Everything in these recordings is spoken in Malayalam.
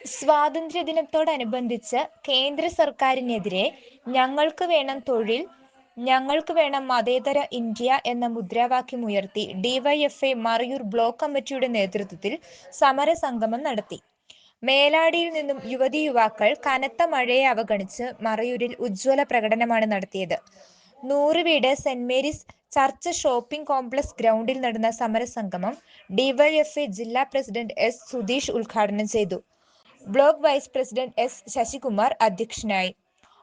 സ്വാതന്ത്ര്യദിനത്തോടനുബന്ധിച്ച് കേന്ദ്ര സർക്കാരിനെതിരെ ഞങ്ങൾക്ക് വേണം തൊഴിൽ, ഞങ്ങൾക്ക് വേണം മതേതര ഇന്ത്യ എന്ന മുദ്രാവാക്യമുയർത്തി ഡിവൈഎഫ്ഐ മറയൂർ ബ്ലോക്ക് കമ്മിറ്റിയുടെ നേതൃത്വത്തിൽ സമരസംഗമം നടത്തി. മേലാടിയിൽ നിന്നും യുവതി യുവാക്കൾ കനത്ത മഴയെ അവഗണിച്ച് മറയൂരിൽ ഉജ്ജ്വല പ്രകടനമാണ് നടത്തിയത്. 100 വീട് saint Mary's church shopping complex ഗ്രൗണ്ടിൽ നടന്ന സമരസംഗമം ഡിവൈഎഫ്ഐ ജില്ലാ പ്രസിഡന്റ് എസ് സുധീഷ് ഉദ്ഘാടനം ചെയ്തു. Block vice president S Sasikumar അധ്യക്ഷനായി.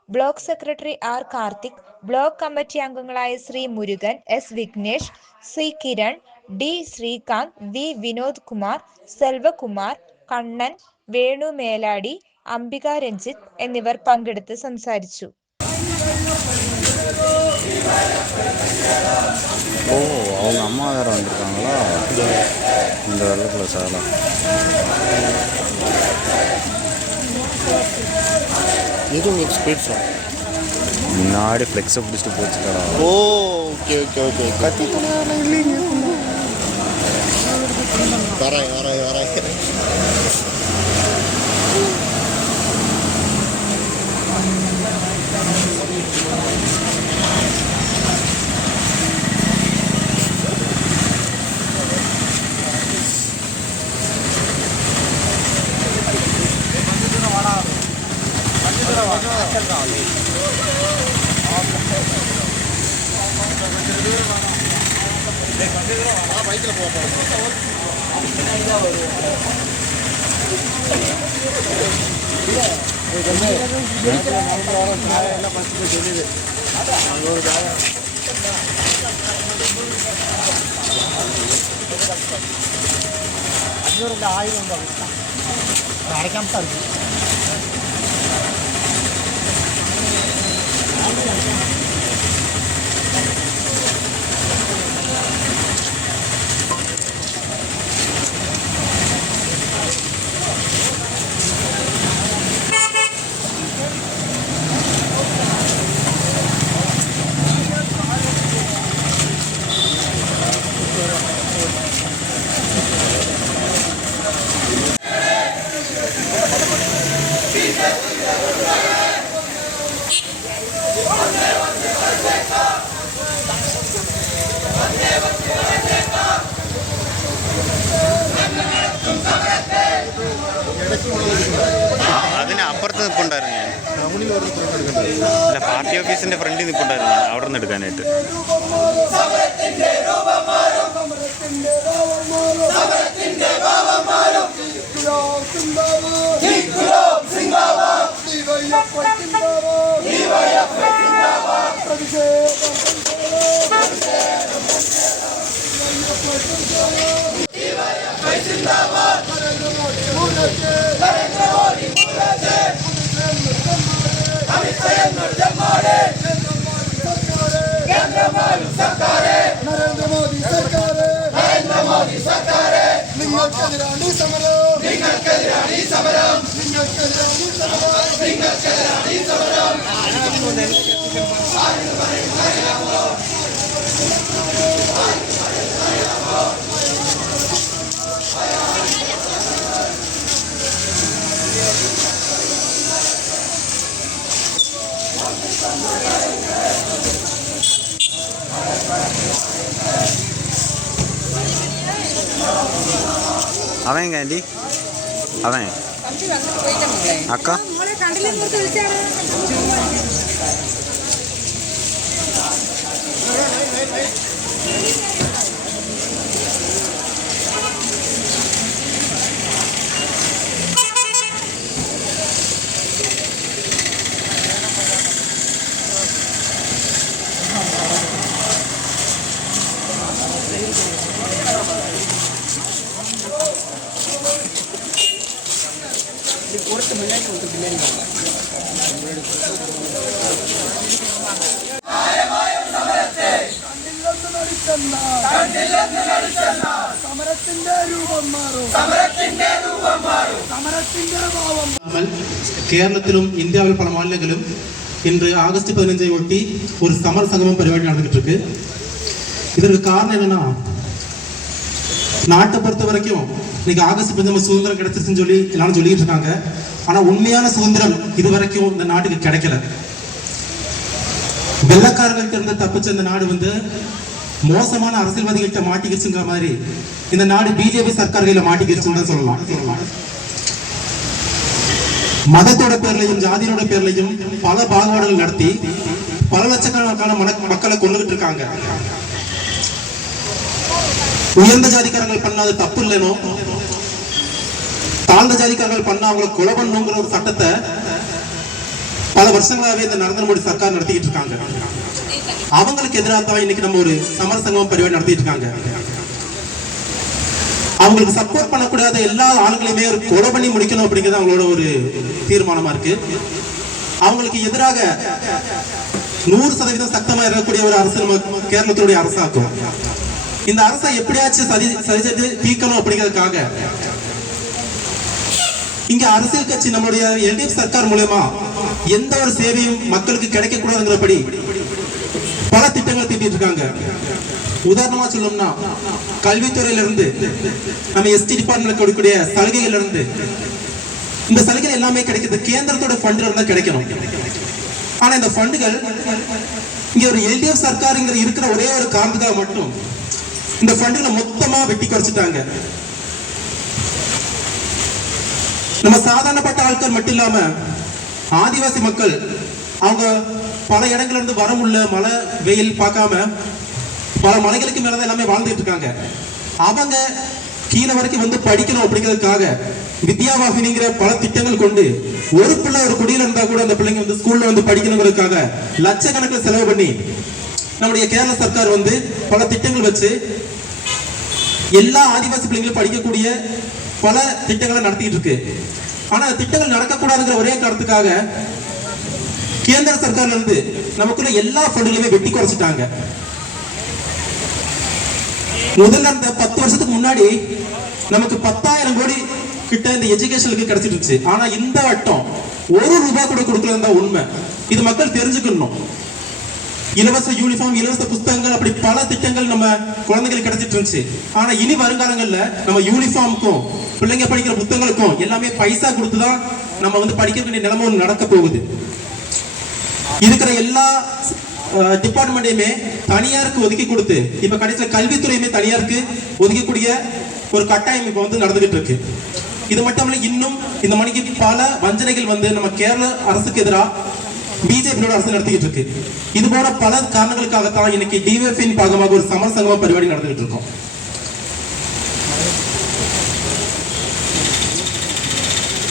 Block secretary R Karthik, block committee അംഗങ്ങളായ Sree Murukan, S Vignesh, C Kiran, D Sreekanth, V Vinod Kumar, Selvakumar, Kannan, Venu Meladi, Ambika Ranjith എന്നിവർ പങ്കെടുത്ത് സംസാരിച്ചു. அவங்க அம்மா வேறு வந்திருக்காங்களா இந்த வெள்ளக்குள்ள சாலை. இது உங்களுக்கு ஸ்பீட்ஸா முன்னாடி ஃப்ளெக்ஸை பிடிச்சிட்டு போச்சுக்கடா. ஓகே ஓகே ஓகே கத்தி தொலைவில் இல்லைங்க. வரேன். பைக்கில் போக சொல்லுது அஞ்சூறு 1000 உண்டு அடைக்காம தான் இருக்கு. അതിന് അപ്പുറത്ത് നിൽപ്പുണ്ടായിരുന്നു ഞാൻ. അല്ല, പാർട്ടി ഓഫീസിന്റെ ഫ്രണ്ടിൽ നിൽപ്പുണ്ടായിരുന്നു ഞാൻ, അവിടെ നിന്ന് എടുക്കാനായിട്ട്. അവൻ ആൻറ്റി, അവൻ അക്ക കേരളത്തിലും ഇന്ത്യാവിൽ പല மாநிலங்களும் இன்று ஆகஸ்ட் 15 ஒட்டி ஒரு சமர சங்கமம் பரிപാടി நடந்துட்டு இருக்கு. இதற்கு காரணம் என்னன்னா, நாட்டை பொறுத்த வரைக்கும் இன்னைக்கு ஆகஸ்ட் 15 சுதந்திரம் கிடைச்சிருச்சுன்னு சொல்லி எல்லாரும் சொல்லிட்டு இருக்காங்க. ஆனா உண்மையான சுதந்திரம் இது வரைக்கும் இந்த நாட்டுக்கு கிடைக்கல. வெள்ளக்காரர்கள்ட்ட இருந்து தப்பிச்ச இந்த நாடு வந்து மோசமான அரசியல்வாதிகள்கிட்ட மாட்டிக்கிச்சுங்கிற மாதிரி இந்த நாடு பிஜேபி சர்க்கார்களை மாட்டிக்கிச்சுன்னு தான் சொல்லலாம். மதத்தோட பேர்லையும் ஜாதியோட பேர்லையும் பல பாகுபாடுகள் நடத்தி பல லட்சக்கணக்கான மக்களை கொண்டுகிட்டு இருக்காங்க. உயர்ந்த ஜாதிக்காரர்கள் பண்ணாத தப்பு இல்லைனோ, தாழ்ந்த ஜாதிக்காரர்கள் பண்ண அவங்களை கொலை பண்ணுங்கிற ஒரு சட்டத்தை பல வருஷங்களாவே இந்த நரேந்திர மோடி சர்க்கார் நடத்திக்கிட்டு இருக்காங்க. அவங்களுக்கு எதிராக தான் இன்னைக்கு நம்ம ஒரு சமரசங்கம் பரிவாடி நடத்திட்டு இருக்காங்க. அவங்களுக்கு சப்போர்ட் பண்ணக்கூடாத எல்லா ஆளுங்களையுமே ஒரு கொலை பண்ணி முடிக்கணும் அப்படிங்கிறது அவங்களோட ஒரு தீர்மானமா இருக்கு. அவங்களுக்கு எதிராக 100% சக்தமா இருக்கக்கூடிய ஒரு அரசு நம்ம கேரளத்தினுடைய அரசாக்கும். இந்த அரசை எப்படியாச்சும் சரி தீர்க்கணும் அப்படிங்கிறதுக்காக இங்க அரசியல் கட்சி நம்மளுடைய எல்டிஎஃப் சர்க்கார் மூலமா எந்த ஒரு சேவையும் மக்களுக்கு கிடைக்க கூடாதுங்கிறபடி பல திட்டங்கள் தீட்டிட்டு இருக்காங்க. உதாரணமா சொல்லணும்னா கல்வித்துறையில இருந்து நம்ம எஸ்டி டிபார்ட்மெண்ட் கொடுக்கக்கூடிய சலுகைகள் இருந்து இந்த சலுகைகள் எல்லாமே கிடைக்குது. கேந்திரத்தோட ஃபண்ட் இருந்தா கிடைக்கணும். ஆனா இந்த ஃபண்டுகள் இங்க ஒரு எல்டிஎஃப் சர்க்கார் இருக்கிற ஒரே ஒரு காரணத்துக்காக மட்டும் இந்த ஃபண்டுகளை மொத்தமா வெட்டி குறைச்சிட்டாங்க. நம்ம சாதாரணப்பட்ட ஆட்கள் மட்டும் இல்லாம ஆதிவாசி மக்கள் அவங்க பல இடங்கள்ல இருந்து வர முடியல, மழை வெயில் பார்க்காம பல மலைகளுக்கு மேலதான் எல்லாமே வாழ்ந்துட்டு இருக்காங்க. அவங்க கீழே வரைக்கும் வந்து படிக்கணும் அப்படிங்கிறதுக்காக வித்யாவாகினிங்கிற பல திட்டங்கள் கொண்டு ஒரு பிள்ளை ஒரு குடியில இருந்தா கூட அந்த பிள்ளைங்க வந்து ஸ்கூல்ல வந்து படிக்கணுங்கிறதுக்காக லட்சக்கணக்கில் செலவு பண்ணி நம்முடைய கேரள சர்க்கார் வந்து பல திட்டங்கள் வச்சு எல்லா ஆதிவாசி பிள்ளைங்களும் படிக்கக்கூடிய பல திட்டங்களை நடத்திட்டு இருக்கு. ஆனா அந்த திட்டங்கள் நடக்கக்கூடாதுங்கிற ஒரே காரணத்துக்காக கேந்திர சர்க்கார்ல இருந்து நமக்குள்ள எல்லா ஃபண்டுகளையுமே வெட்டி குறைச்சிட்டாங்க. முதல்ல அந்த 10 வருஷத்துக்கு முன்னாடி நமக்கு 10,000 கோடி கிட்ட இந்த எஜுகேஷனுக்கு கிடைச்சிட்டு இருந்துச்சு. ஆனா இந்த வட்டம் ₹1 கூட கொடுக்கலன்னு உண்மை. இது மக்கள் தெரிஞ்சுக்கணும். இலவச யூனிஃபார்ம், இலவச புத்தகங்கள், அப்படி பல திட்டங்கள் நம்ம குழந்தைகளுக்கு கிடைச்சிட்டு இருந்துச்சு. ஆனா இனி வருங்காலங்கள்ல நம்ம யூனிஃபார்முக்கும் பிள்ளைங்க படிக்கிற புத்தகங்களுக்கும் எல்லாமே பைசா கொடுத்துதான் நம்ம வந்து படிக்க வேண்டிய நிலைமை ஒன்று நடக்க போகுது. இருக்கிற எல்லா டிபார்ட்மெண்ட்டையுமே தனியாருக்கு ஒதுக்கி கொடுத்து இப்ப கடைசியில் கல்வித்துறையுமே தனியாருக்கு ஒதுக்கக்கூடிய ஒரு கட்டாயம் இப்ப வந்து நடந்துகிட்டு இருக்கு. இது மட்டும் இல்ல, இன்னும் இந்த மணிக்கு பல வஞ்சனைகள் வந்து நம்ம கேரள அரசுக்கு எதிராக பிஜேபியோட அரசு நடத்திக்கிட்டு இருக்கு. இது போல பல காரணங்களுக்காகத்தான் இன்னைக்கு டிவைஎஃப்இன் பாகமாக ஒரு சமரசங்கமா பரிபாடி நடந்துகிட்டு இருக்கோம்.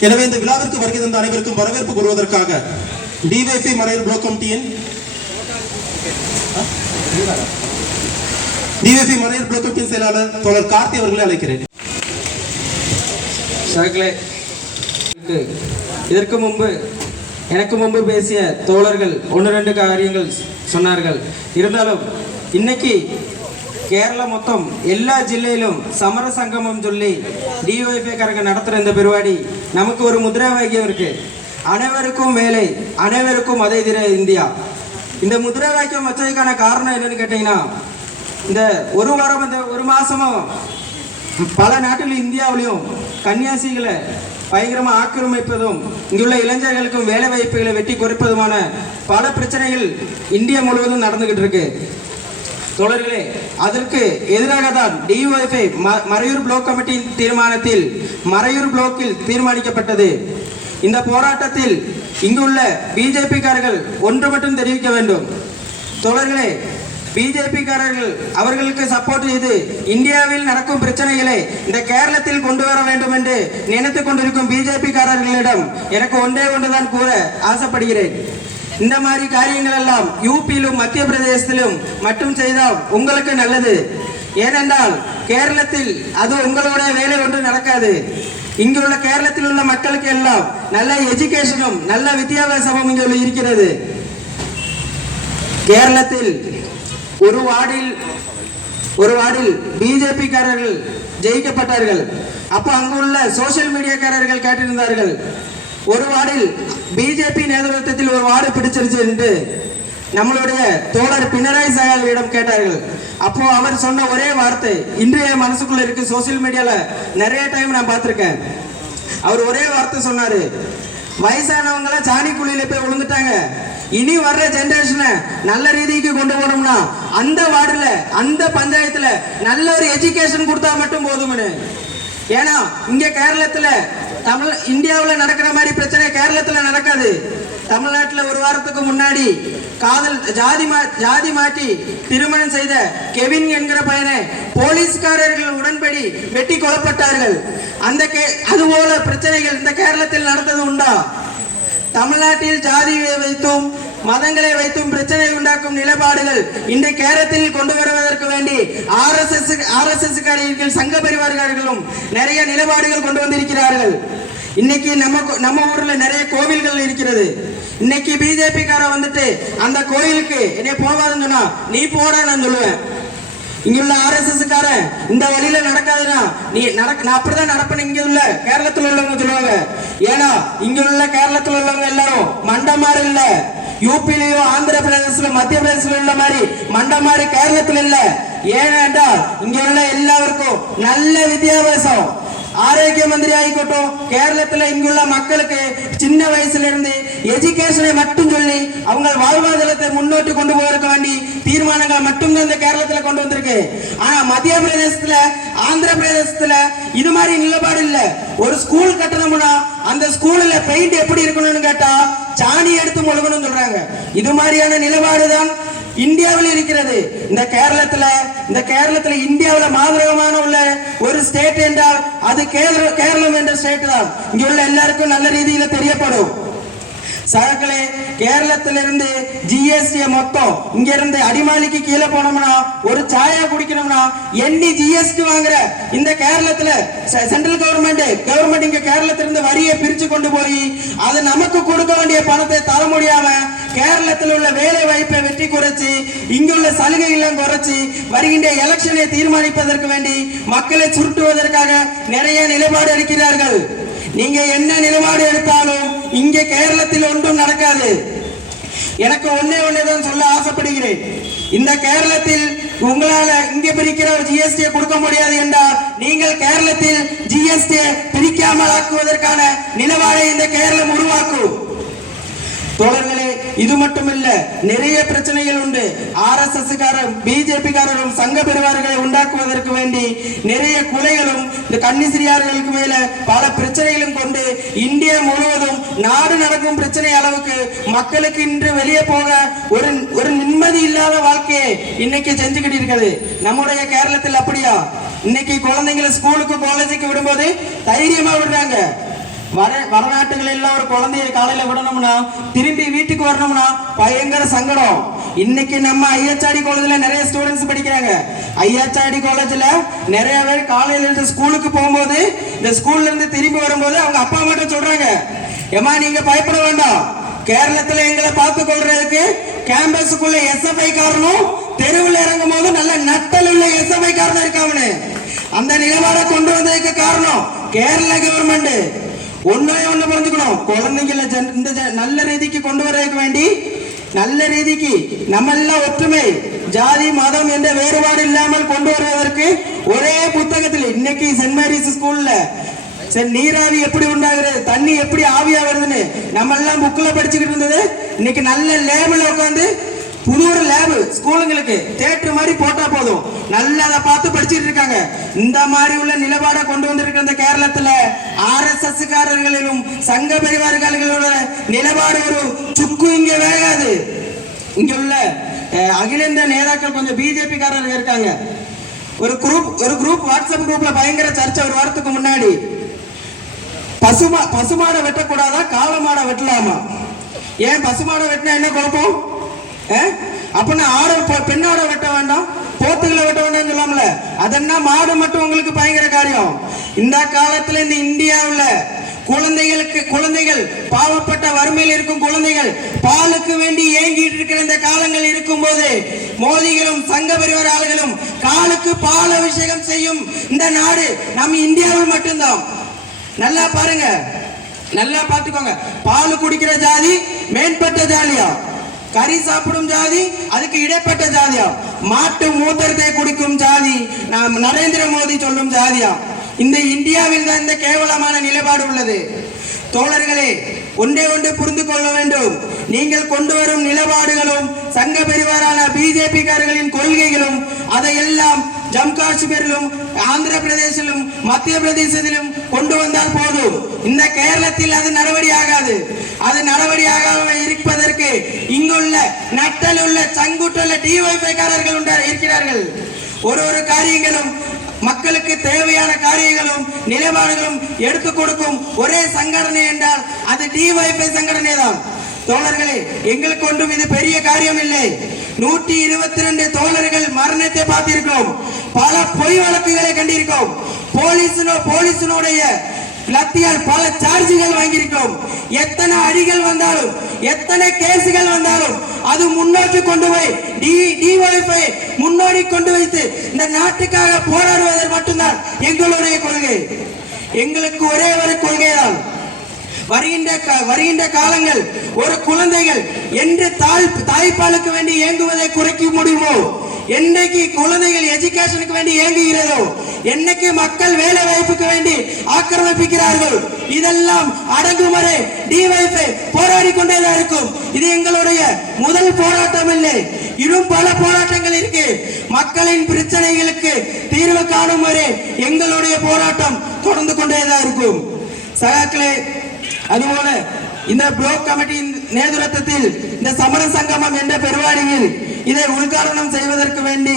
எனவே இந்த விழாவிற்கு வருகை தந்த அனைவருக்கும் வரவேற்பு கூறுவதற்காக டிவைஎஃப்இ மறையூர் பிளாக் கமிட்டியின் செயலாளர் தோழர் கார்த்தி அவர்களை அழைக்கிறேன். இதற்கு முன்பு எனக்கு முன்பு பேசிய தோழர்கள் 1-2 காரியங்கள் சொன்னார்கள். இருந்தாலும் இன்னைக்கு கேரளா மொத்தம் எல்லா ஜில்லையிலும் சமர சங்கமம் சொல்லி டிஒய்ஃபை காரங்க நடத்துகிற இந்த பெருவாடி நமக்கு ஒரு முத்ராவாக்கியம் இருக்கு. அனைவருக்கும் வேலை, அனைவருக்கும் அதே திர இந்தியா. இந்த முத்ராவாக்கியம் வச்சதுக்கான காரணம் என்னன்னு கேட்டீங்கன்னா, இந்த ஒரு மாசமும் பல நாட்டில் இந்தியாவிலையும் கன்னியாசிகளை பயங்கரமா ஆக்கிரமிப்பதும் இங்குள்ள இளைஞர்களுக்கும் வேலை வாய்ப்புகளை வெட்டி குறைப்பதுமான பல பிரச்சனைகள் இந்தியா முழுவதும் நடந்துகிட்டு இருக்கு. தோழர்களே, அதற்கு எதிராக தான் டிஒய்ஃபை மறையூர் பிளாக் கமிட்டியின் தீர்மானத்தில் மறையூர் பிளாக்கில் தீர்மானிக்கப்பட்டது. இந்த போராட்டத்தில் இங்குள்ள பிஜேபி காரர்கள் ஒன்று மட்டும் தெரிவிக்க வேண்டும். தோழர்களே, பிஜேபி காரர்கள் அவர்களுக்கு சப்போர்ட் செய்து இந்தியாவில் நடக்கும் பிரச்சனைகளை இந்த கேரளத்தில் கொண்டு வர வேண்டும் என்று நினைத்துக் கொண்டிருக்கும் பிஜேபி காரர்களிடம் எனக்கு ஒன்றுதான் கூற ஆசைப்படுகிறேன். இந்த மாதிரி காரியங்கள் எல்லாம் யூபியிலும் மத்திய பிரதேசத்திலும் மட்டும் செய்தால் உங்களுக்கு நல்லது. ஏனென்றால் கேரளத்தில் அது உங்களோட வேலை ஒன்று நடக்காது. இங்குள்ள கேரளத்தில் உள்ள மக்களுக்கு எல்லாம் நல்ல எஜுகேஷனும் நல்ல வித்தியாசமும் இங்கு இருக்கிறது. கேரளத்தில் ஒரு வார்டில் பிஜேபி காரர்கள் ஜெயிக்கப்பட்டார்கள். அப்போ அங்குள்ள சோசியல் மீடியாக்காரர்கள் கேட்டிருந்தார்கள், ஒரு வார்டில் பிஜேபி நேதൃത്വத்தில் ஒரு வார்டு பிடிச்சிருச்சு என்று. நம்மளுடைய தோழர் பினராயி சகாலிடம் கேட்டார்கள். அப்போ அவர் சொன்ன ஒரே வார்த்தை இன்றைய மனசுக்குள்ள இருக்கு. சோசியல் மீடியால நிறைய டைம் நான் பார்த்திருக்கேன். அவர் ஒரே வார்த்தை சொன்னாரு, வயசானவங்கள சாணி குழியில போய் விழுந்துட்டாங்க, இனி வர்ற ஜெனரேஷனை நல்ல ரீதிக்கு கொண்டு போனோம்னா அந்த வார்டுல அந்த பஞ்சாயத்துல நல்ல ஒரு எஜுகேஷன் கொடுத்தா மட்டும் போதும்னு. ஏன்னா இங்க கேரளத்துல இந்தியாவில் நடக்கிற மாதிரி பிரச்சனை கேரளத்துல நடக்காது. தமிழ்நாட்டில் ஒரு வாரத்துக்கு முன்னாடி காதல் ஜாதி மாற்றி திருமணம் செய்த கெவின் என்கிற பையனை போலீஸ்காரர்கள் உடன்படி வெட்டி கொல்லப்பட்டார்கள். அதுபோல பிரச்சனைகள் இந்த கேரளத்தில் நடந்தது உண்டா? தமிழ்நாட்டில் ஜாதியை வைத்தும் மதங்களை வைத்தும் பிரச்சனை உண்டாக்கும் நிலைப்பாடுகள் இந்த கேரளத்தில் கொண்டு வருவதற்கு வேண்டி RSS சங்க பரிவாரர்களும் நிறைய நிலைப்பாடுகள் கொண்டு வந்திருக்கிறார்கள். இன்னைக்கு நம்ம ஊர்ல நிறைய கோவில்கள் இருக்கிறது. இன்னைக்கு பிஜேபி கார வந்துட்டு அந்த கோயிலுக்கு என்னை போகாதுன்னு சொன்னா நீ போட நான் சொல்லுவேன். இங்குள்ள RSS காரன் இந்த வழியில நடக்காதுன்னா நான் அப்படிதான் நடப்பேன் இங்க உள்ள கேரளத்தில் உள்ளவங்க சொல்லுவாங்க. ஏன்னா இங்குள்ள கேரளத்தில் உள்ளவங்க எல்லாரும் மண்டமாறு இல்ல, யூபிலையோ ஆந்திர பிரதேசல மத்திய பிரதேசல உள்ள மாதிரி மண்டமாறு கேரளத்தில் இல்ல. ஏனென்றால் இங்க உள்ள எல்லாருக்கும் நல்ல வித்தியாசம். ஆரோக்கிய மந்திரி ஆகிக்கட்டும், கேரளத்துல இங்குள்ள மக்களுக்கு சின்ன வயசுல இருந்து எஜுகேஷனை மட்டும் சொல்லி அவங்க வாழ்வாதாரத்தை முன்னோட்டு கொண்டு போவதற்கு வேண்டி தீர்மானங்களை மட்டும்தான் இந்த கேரளத்துல கொண்டு வந்திருக்கு. ஆனா மத்திய பிரதேசத்துல ஆந்திர பிரதேசத்துல இது மாதிரி நிலப்பாடு இல்ல. ஒரு ஸ்கூல் கட்டணும்னா அந்த ஸ்கூல்ல பெயிண்ட் எப்படி இருக்கணும்னு கேட்டா சாணி எடுத்து மொழுகணும்னு சொல்றாங்க. இது மாதிரியான நிலப்பாடுதான் இந்தியாவில் இருக்கிறது. இந்த கேரளத்துல இந்தியாவில் மாதிரகமான உள்ள ஒரு ஸ்டேட் என்றால் அது கேரளம் என்ற ஸ்டேட் தான். இங்க உள்ள எல்லாருக்கும் நல்ல ரீதியில தெரியப்படும். சகக்களே, கேரளத்திலிருந்து ஜிஎஸ்டி மொத்தம் இங்க இருந்து அடிமாலிக்கு கீழே போனோம்னா ஒரு சாயா குடிக்கணும்னா எண்ணி ஜிஎஸ்டி வாங்குற இந்த கேரளத்துல சென்ட்ரல் கவர்மெண்ட் இங்க கேரளத்திலிருந்து வரியை பிரிச்சு கொண்டு போய் அது நமக்கு கொடுக்க வேண்டிய பணத்தை தர முடியாம கேரளத்தில் உள்ள வேலை வாய்ப்பை வெற்றி குறைச்சு இங்குள்ள சலுகைகள் குறைச்சு வருகின்ற எலெக்ஷனை தீர்மானிப்பதற்கு வேண்டி மக்களை சுருட்டுவதற்காக நிறைய நிலைப்பாடு எடுக்கிறார்கள். நீங்க என்ன நிலைப்பாடு எடுத்தாலும் இங்க கேரளத்தில் ஒன்றும் நடக்காது. எனக்கு ஒன்னேதான் சொல்ல ஆசைப்படுகிறேன். இந்த கேரளத்தில் உங்களால இங்க பிரிக்கிற ஜிஎஸ்டியை கொடுக்க முடியாது என்றால் நீங்கள் கேரளத்தில் ஜிஎஸ்டியை பிரிக்காமல் ஆக்குவதற்கான நிலைப்பாடை இந்த கேரளம் உருவாக்கும். தோழர்களே, இது மட்டுமில்ல, நிறைய பிரச்சனைகள் உண்டு. RSS காரரும் பிஜேபி காரரும் சங்க பெருவார்களை உண்டாக்குவதற்கு வேண்டி நிறைய கொலைகளும் இந்த கன்னிசிறியார்களுக்கு மேல பல பிரச்சனைகளும் கொண்டு இந்தியா முழுவதும் நாடு நடக்கும் பிரச்சனை அளவுக்கு மக்களுக்கு இன்று வெளியே போக ஒரு நிம்மதி இல்லாத வாழ்க்கையை இன்னைக்கு செஞ்சுக்கிட்டு இருக்குது. நம்முடைய கேரளத்தில் அப்படியா? இன்னைக்கு குழந்தைங்களை ஸ்கூலுக்கு காலேஜுக்கு விடும்போது தைரியமா விடுறாங்க. வடநாட்டுகள் எல்லாம் ஒரு குழந்தைய காலையில விடணும்னா திரும்பி வீட்டுக்கு வரணும்னா பயங்கர சங்கடம். இன்னைக்கு நம்ம ஐயாச்சாடி காலேஜ்ல நிறைய ஸ்டூடெண்ட்ஸ் படிக்கிறாங்க. ஐயாச்சாடி காலேஜ்ல நிறைய பேர் காலையில இருந்து ஸ்கூலுக்கு போகும்போது இந்த ஸ்கூல்ல இருந்து திரும்பி வரும்போது அவங்க அப்பா மட்டும் சொல்றாங்க, ஏமா நீங்க பயப்பட வேண்டாம், கேரளத்துல எங்களை பார்த்து கொள்றதுக்கு கேம்பஸுக்குள்ள SFI காரனும் தெருவில் இறங்கும் போது நல்ல நட்டல் உள்ள SFI காரனும் இருக்காமனு அந்த நிலவர கொண்டு வந்ததுக்கு காரணம் கேரள கவர்மெண்ட். ஒன்னு புரிஞ்சுக்கணும், குழந்தைகளை இந்த நல்ல ரீதிக்கு கொண்டு வரதுக்கு வேண்டி நல்ல ரீதிக்கு நம்ம எல்லாம் ஒற்றுமை ஜாதி மதம் என்ற வேறுபாடு இல்லாமல் கொண்டு வருவதற்கு ஒரே புத்தகத்தில் இன்னைக்கு சென்ட் மேரிஸ் ஸ்கூல்ல நீராவி எப்படி உண்டாகிறது, தண்ணி எப்படி ஆவியா வருதுன்னு நம்ம எல்லாம் புக்ல படிச்சுக்கிட்டு இருந்தது இன்னைக்கு நல்ல லேபில் உட்காந்து புது ஒரு லேபு ஸ்கூலுங்களுக்கு தியேட்டர் மாதிரி போட்டா போதும் நல்லா அதை பார்த்து படிச்சுட்டு இருக்காங்க. இந்த மாதிரி உள்ள நிலப்பாடை கொண்டு வந்திருக்கிற இந்த கேரளத்துல RSS காரர்களிலும் சங்க பரிவாரங்களோட நிலப்பாடு ஒரு சுக்கு இங்க வேகாது. இங்க உள்ள அகில இந்திய நேதாக்கள் கொஞ்சம் பிஜேபி காரர்கள் இருக்காங்க. ஒரு குரூப் வாட்ஸ்அப் குரூப்ல பயங்கர சர்ச்சை ஒரு வாரத்துக்கு முன்னாடி. பசுமாடை வெட்டக்கூடாதா காளமாடை வெட்டலாமா? ஏன் பசுமாடை வெட்டினா என்ன குழப்பம்? அப்படின்னா பெண்ணாட வெட்ட வேண்டாம், போத்துகளை வெட்ட வேண்டாம் சொல்லாமல, அதென்ன மாடு மட்டும் உங்களுக்கு பயங்கர காரியம். இந்த காலத்துல இந்த இந்தியாவில் குழந்தைகள் பாவப்பட்ட வறுமையில் இருக்கும் குழந்தைகள் பாலுக்கு வேண்டி ஏங்கிட்டு இருக்கிற இந்த காலங்கள் இருக்கும் போது மோதிகளும் சங்க பரிவார ஆளுகளும் காலுக்கு பால் அபிஷேகம் செய்யும் இந்த நாடு நம்ம இந்தியாவில் மட்டும்தான். நல்லா பாருங்க, நல்லா பார்த்துக்கோங்க. பால் குடிக்கிற ஜாதி மேம்பட்ட ஜாலியா? கறி சாப்பிடும் ஜாதி, அதுக்கு இடைப்பட்ட ஜாதியா. மாட்டு மூத்திரத்தை குடிக்கும் ஜாதி நரேந்திர மோடி சொல்லும் ஜாதியா. இந்த இந்தியாவில் தான் இந்த கேவலமான நிலைப்பாடு உள்ளது. தோழர்களே, ஒன்றே ஒன்று புரிந்து கொள்ள வேண்டும். நீங்கள் கொண்டு வரும் நிலப்பாடுகளும் சங்க பெரிவாரான பிஜேபி காரர்களின் கொள்கைகளும் அதையெல்லாம் ஜம்மு காஷ்மீரிலும் ஆந்திர பிரதேசிலும் மத்திய பிரதேசத்திலும் கொண்டு வந்தால் போதும். இந்த கேரளத்தில் அது நடவடிக்கையாகாது. அது நடவடிக்கையாக இருப்பதற்கு இங்குள்ள நட்டல் உள்ள சங்குட்டுள்ள டிஒய்ஃபை காரர்கள் இருக்கிறார்கள். ஒரு காரியங்களும் மக்களுக்கு தேவையான காரியங்களும் நிலைப்பாடுகளும் எடுத்துக் கொடுக்கும் ஒரே சங்கடனை என்றால் அது டிஒய்ஃபை சங்கடனை தான். தோழர்களே, எங்களுக்கு ஒன்றும் இது பெரிய காரியம் இல்லை. 122 தோழர்கள் மரணத்தை பார்த்திருக்கிறோம். பல பொய் வழக்குகளை கண்டிருக்கோம். போலீசினுடைய லத்தியால் பல சார்ஜுகள் வாங்கியிருக்கிறோம். எத்தனை அடிகள் வந்தாலும் எத்தனை கேசுகள் வந்தாலும் அது முன்னோக்கி கொண்டு போய் டிஒய்ஃபை முன்னோடி கொண்டு வைத்து இந்த நாட்டுக்காக போராடுவதற்கு மட்டும்தான் எங்களுடைய கொள்கை. எங்களுக்கு ஒரே ஒரு கொள்கைதான். வருகின்ற காலங்கள் ஒரு குழந்தைகள் என்று தாய்ப்பாலுக்கு வேண்டி ஏங்குவதை குறைக்க முடியுமோ, என்னைக்கு குழந்தைகள் எஜுகேஷனுக்கு வேண்டி ஏங்குகிறதோ, என்னைக்கு மக்கள் வேலை வாய்ப்புக்கு வேண்டி ஆக்கிரமிப்பிக்கிறார்கள், இதெல்லாம் அடங்கும் வரை டிஒய்ஃபை போராடி கொண்டேதான் இருக்கும். இது எங்களுடைய முதல் போராட்டம் இல்லை. இன்னும் பல போராட்டங்கள் இருக்கு. மக்களின் பிரச்சனைகளுக்கு தீர்வு காணும் வரை எங்களுடைய போராட்டம் தொடர்ந்து கொண்டேதான் இருக்கும். சகாக்களே, அதுபோல இந்த பிளாக் கமிட்டியின் நேதൃത്വத்தில் இந்த சமர சங்கமம் என்ற பெருவாடியில் இதை உദ്ഘാടനം செய்வதற்கு வேண்டி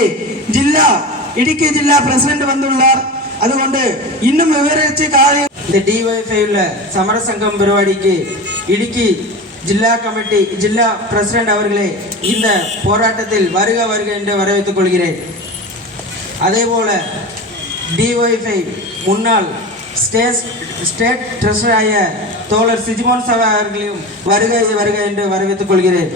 ഇടുക്കി ജില്ലാ പ്രസിഡന്റ് வந்துள்ளார். അതുകൊണ്ട് இன்னும் വിവരിച്ച് കാര്യം இந்த டிஒய்ஃபை உள்ள சமர சங்கம் பெருவாடிக்கு இடுக்கி ஜில்லா கமிட்டி ஜில்லா பிரசிடென்ட் அவர்களே இந்த போராட்டத்தில் வருக வருக என்று வரவேற்றுக் கொள்கிறேன். அதேபோல டிஒய்ஃபை முன்னாள் ஸ்டேட் ட்ரெஷராய தோழர் சிஜ்மோன் சபா அவர்களையும் வருக வருக என்று வரவேற்றுக் கொள்கிறேன்.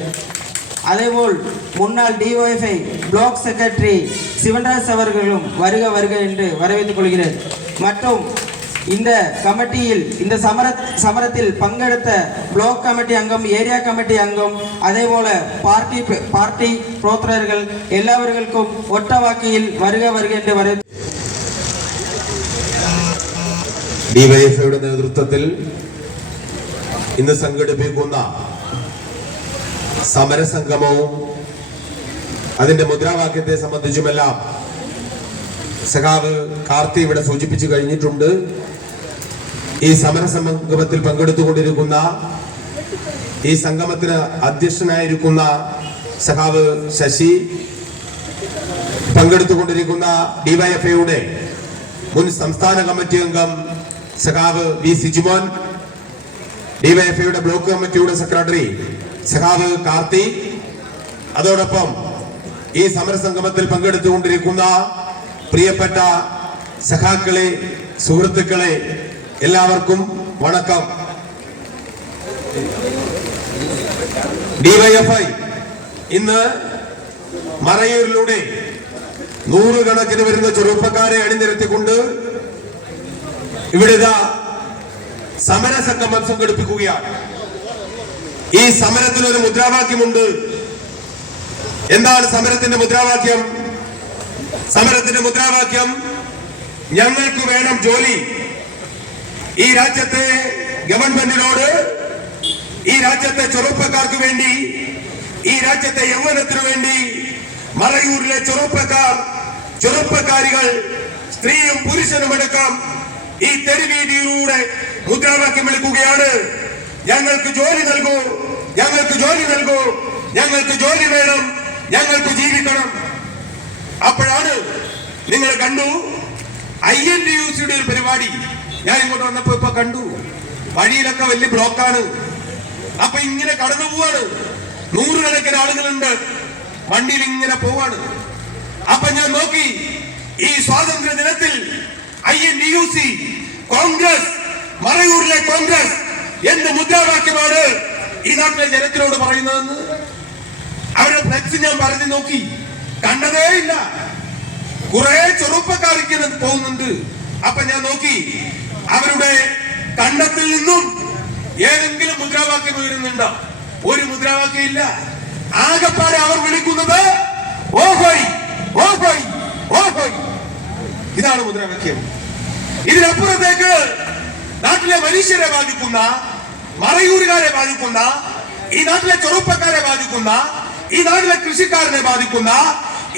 அதேபோல் முன்னாள் டிஒய்ஃபை பிளாக் செக்ரட்டரி சிவன்ராஜ் அவர்களும் வருக வருக என்று வரவேற்றுக் கொள்கிறேன். மற்றும் இந்த கமிட்டியில் இந்த சமரத்தில் பங்கெடுத்த பிளாக் கமிட்டி அங்கம், ஏரியா கமிட்டி அங்கம், அதேபோல பார்ட்டி புரோத்தரர்கள் எல்லாவர்களுக்கும் ஒட்ட வாக்கியில் வருக வருக என்று வரவேற்று ഡിവൈഎഫ്ഐയുടെ നേതൃത്വത്തിൽ ഇന്ന് സംഘടിപ്പിക്കുന്ന സമരസംഗമവും അതിന്റെ മുദ്രാവാക്യത്തെ സംബന്ധിച്ചുമെല്ലാം സഖാവ് കാർത്തി ഇവിടെ സൂചിപ്പിച്ചു കഴിഞ്ഞിട്ടുണ്ട്. ഈ സമരസംഗമത്തിൽ പങ്കെടുത്തുകൊണ്ടിരിക്കുന്ന ഈ സംഗമത്തിന് അധ്യക്ഷനായിരിക്കുന്ന സഖാവ് ശശി, പങ്കെടുത്തുകൊണ്ടിരിക്കുന്ന ഡിവൈഎഫ്ഐയുടെ മുൻ സംസ്ഥാന കമ്മിറ്റി അംഗം സഖാവ് വി സിജുമോൻ, ഡിവൈഎഫ്ഐയുടെ ബ്ലോക്ക് കമ്മിറ്റിയുടെ സെക്രട്ടറി സഖാവ് കാർത്തി, അതോടൊപ്പം ഈ സമരസംഗമത്തിൽ പങ്കെടുത്തുകൊണ്ടിരിക്കുന്ന പ്രിയപ്പെട്ട സഖാക്കളെ, സുഹൃത്തുക്കളെ, എല്ലാവർക്കും വണക്കം. ഡിവൈഎഫ്ഐ ഇന്ന് മറയൂരിലൂടെ നൂറുകണക്കിന് വരുന്ന ചെറുപ്പക്കാരെ അണിനിരത്തിക്കൊണ്ട് ഇവിടെ സമരസംഗമം സംഘടിപ്പിക്കുകയാണ്. ഈ സമരത്തിനൊരു മുദ്രാവാക്യമുണ്ട്. എന്താണ് സമരത്തിന്റെ മുദ്രാവാക്യം? സമരത്തിന്റെ മുദ്രാവാക്യം ഞങ്ങൾക്ക് വേണം ജോലി. ഈ രാജ്യത്തെ ഗവൺമെന്റിനോട്, ഈ രാജ്യത്തെ ചെറുപ്പക്കാർക്ക് വേണ്ടി, ഈ രാജ്യത്തെ യൗവനത്തിനു വേണ്ടി മറയൂരിലെ ചെറുപ്പക്കാരികൾ, സ്ത്രീയും പുരുഷനുമടക്കം ഈ തെരുവീതിയിലൂടെ മുദ്രാവാക്യം വിളിക്കുകയാണ്. ഞങ്ങൾക്ക് ജോലി നൽകൂ, ഞങ്ങൾക്ക് ജോലി നൽകൂ, ഞങ്ങൾക്ക് ജോലി വേണം, ഞങ്ങൾക്ക് ജീവിക്കണം. അപ്പോഴാണ് നിങ്ങൾ കണ്ടു INTUCയുടെ ഒരു പരിപാടി. ഞാൻ ഇങ്ങോട്ട് വന്നപ്പോ ഇപ്പൊ കണ്ടു വഴിയിലൊക്കെ വലിയ ബ്ലോക്കാണ്. അപ്പൊ ഇങ്ങനെ കടന്നു പോവാണ്. നൂറുകണക്കിന് ആളുകളുണ്ട്, വണ്ടിയിൽ ഇങ്ങനെ പോവാണ്. അപ്പൊ ഞാൻ നോക്കി, ഈ സ്വാതന്ത്ര്യ ദിനത്തിൽ INTUC കോൺഗ്രസ്, മറയൂരിലെ കോൺഗ്രസ് എന്ത് മുദ്രാവാക്യമാണ് ഈ നാട്ടിലെ ജനത്തിനോട് പറയുന്നതെന്ന് അവരുടെ ഫ്ലെക്സ് ഞാൻ പറഞ്ഞു നോക്കി, കണ്ടതേ ഇല്ല. കുറെ ചെറുപ്പക്കാർക്ക് പോകുന്നുണ്ട്. അപ്പൊ ഞാൻ നോക്കി, അവരുടെ കണ്ടത്തിൽ നിന്നും ഏതെങ്കിലും മുദ്രാവാക്യം ഉയരുന്നുണ്ടോ? ഒരു മുദ്രാവാക്യം ഇല്ല. ആകപ്പാടെ അവർ വിളിക്കുന്നത് ഓഹോയ് ഓഹോയ് ഓഹോയ്. ഇതാണ് മുദ്രാവാക്യം. ഇതിനപ്പുറത്തേക്ക് നാട്ടിലെ മനുഷ്യരെ ബാധിക്കുന്ന, മറയൂരുകാരെ ബാധിക്കുന്ന, ഈ നാട്ടിലെ ചെറുപ്പക്കാരെ ബാധിക്കുന്ന, ഈ നാട്ടിലെ കൃഷിക്കാരനെ ബാധിക്കുന്ന,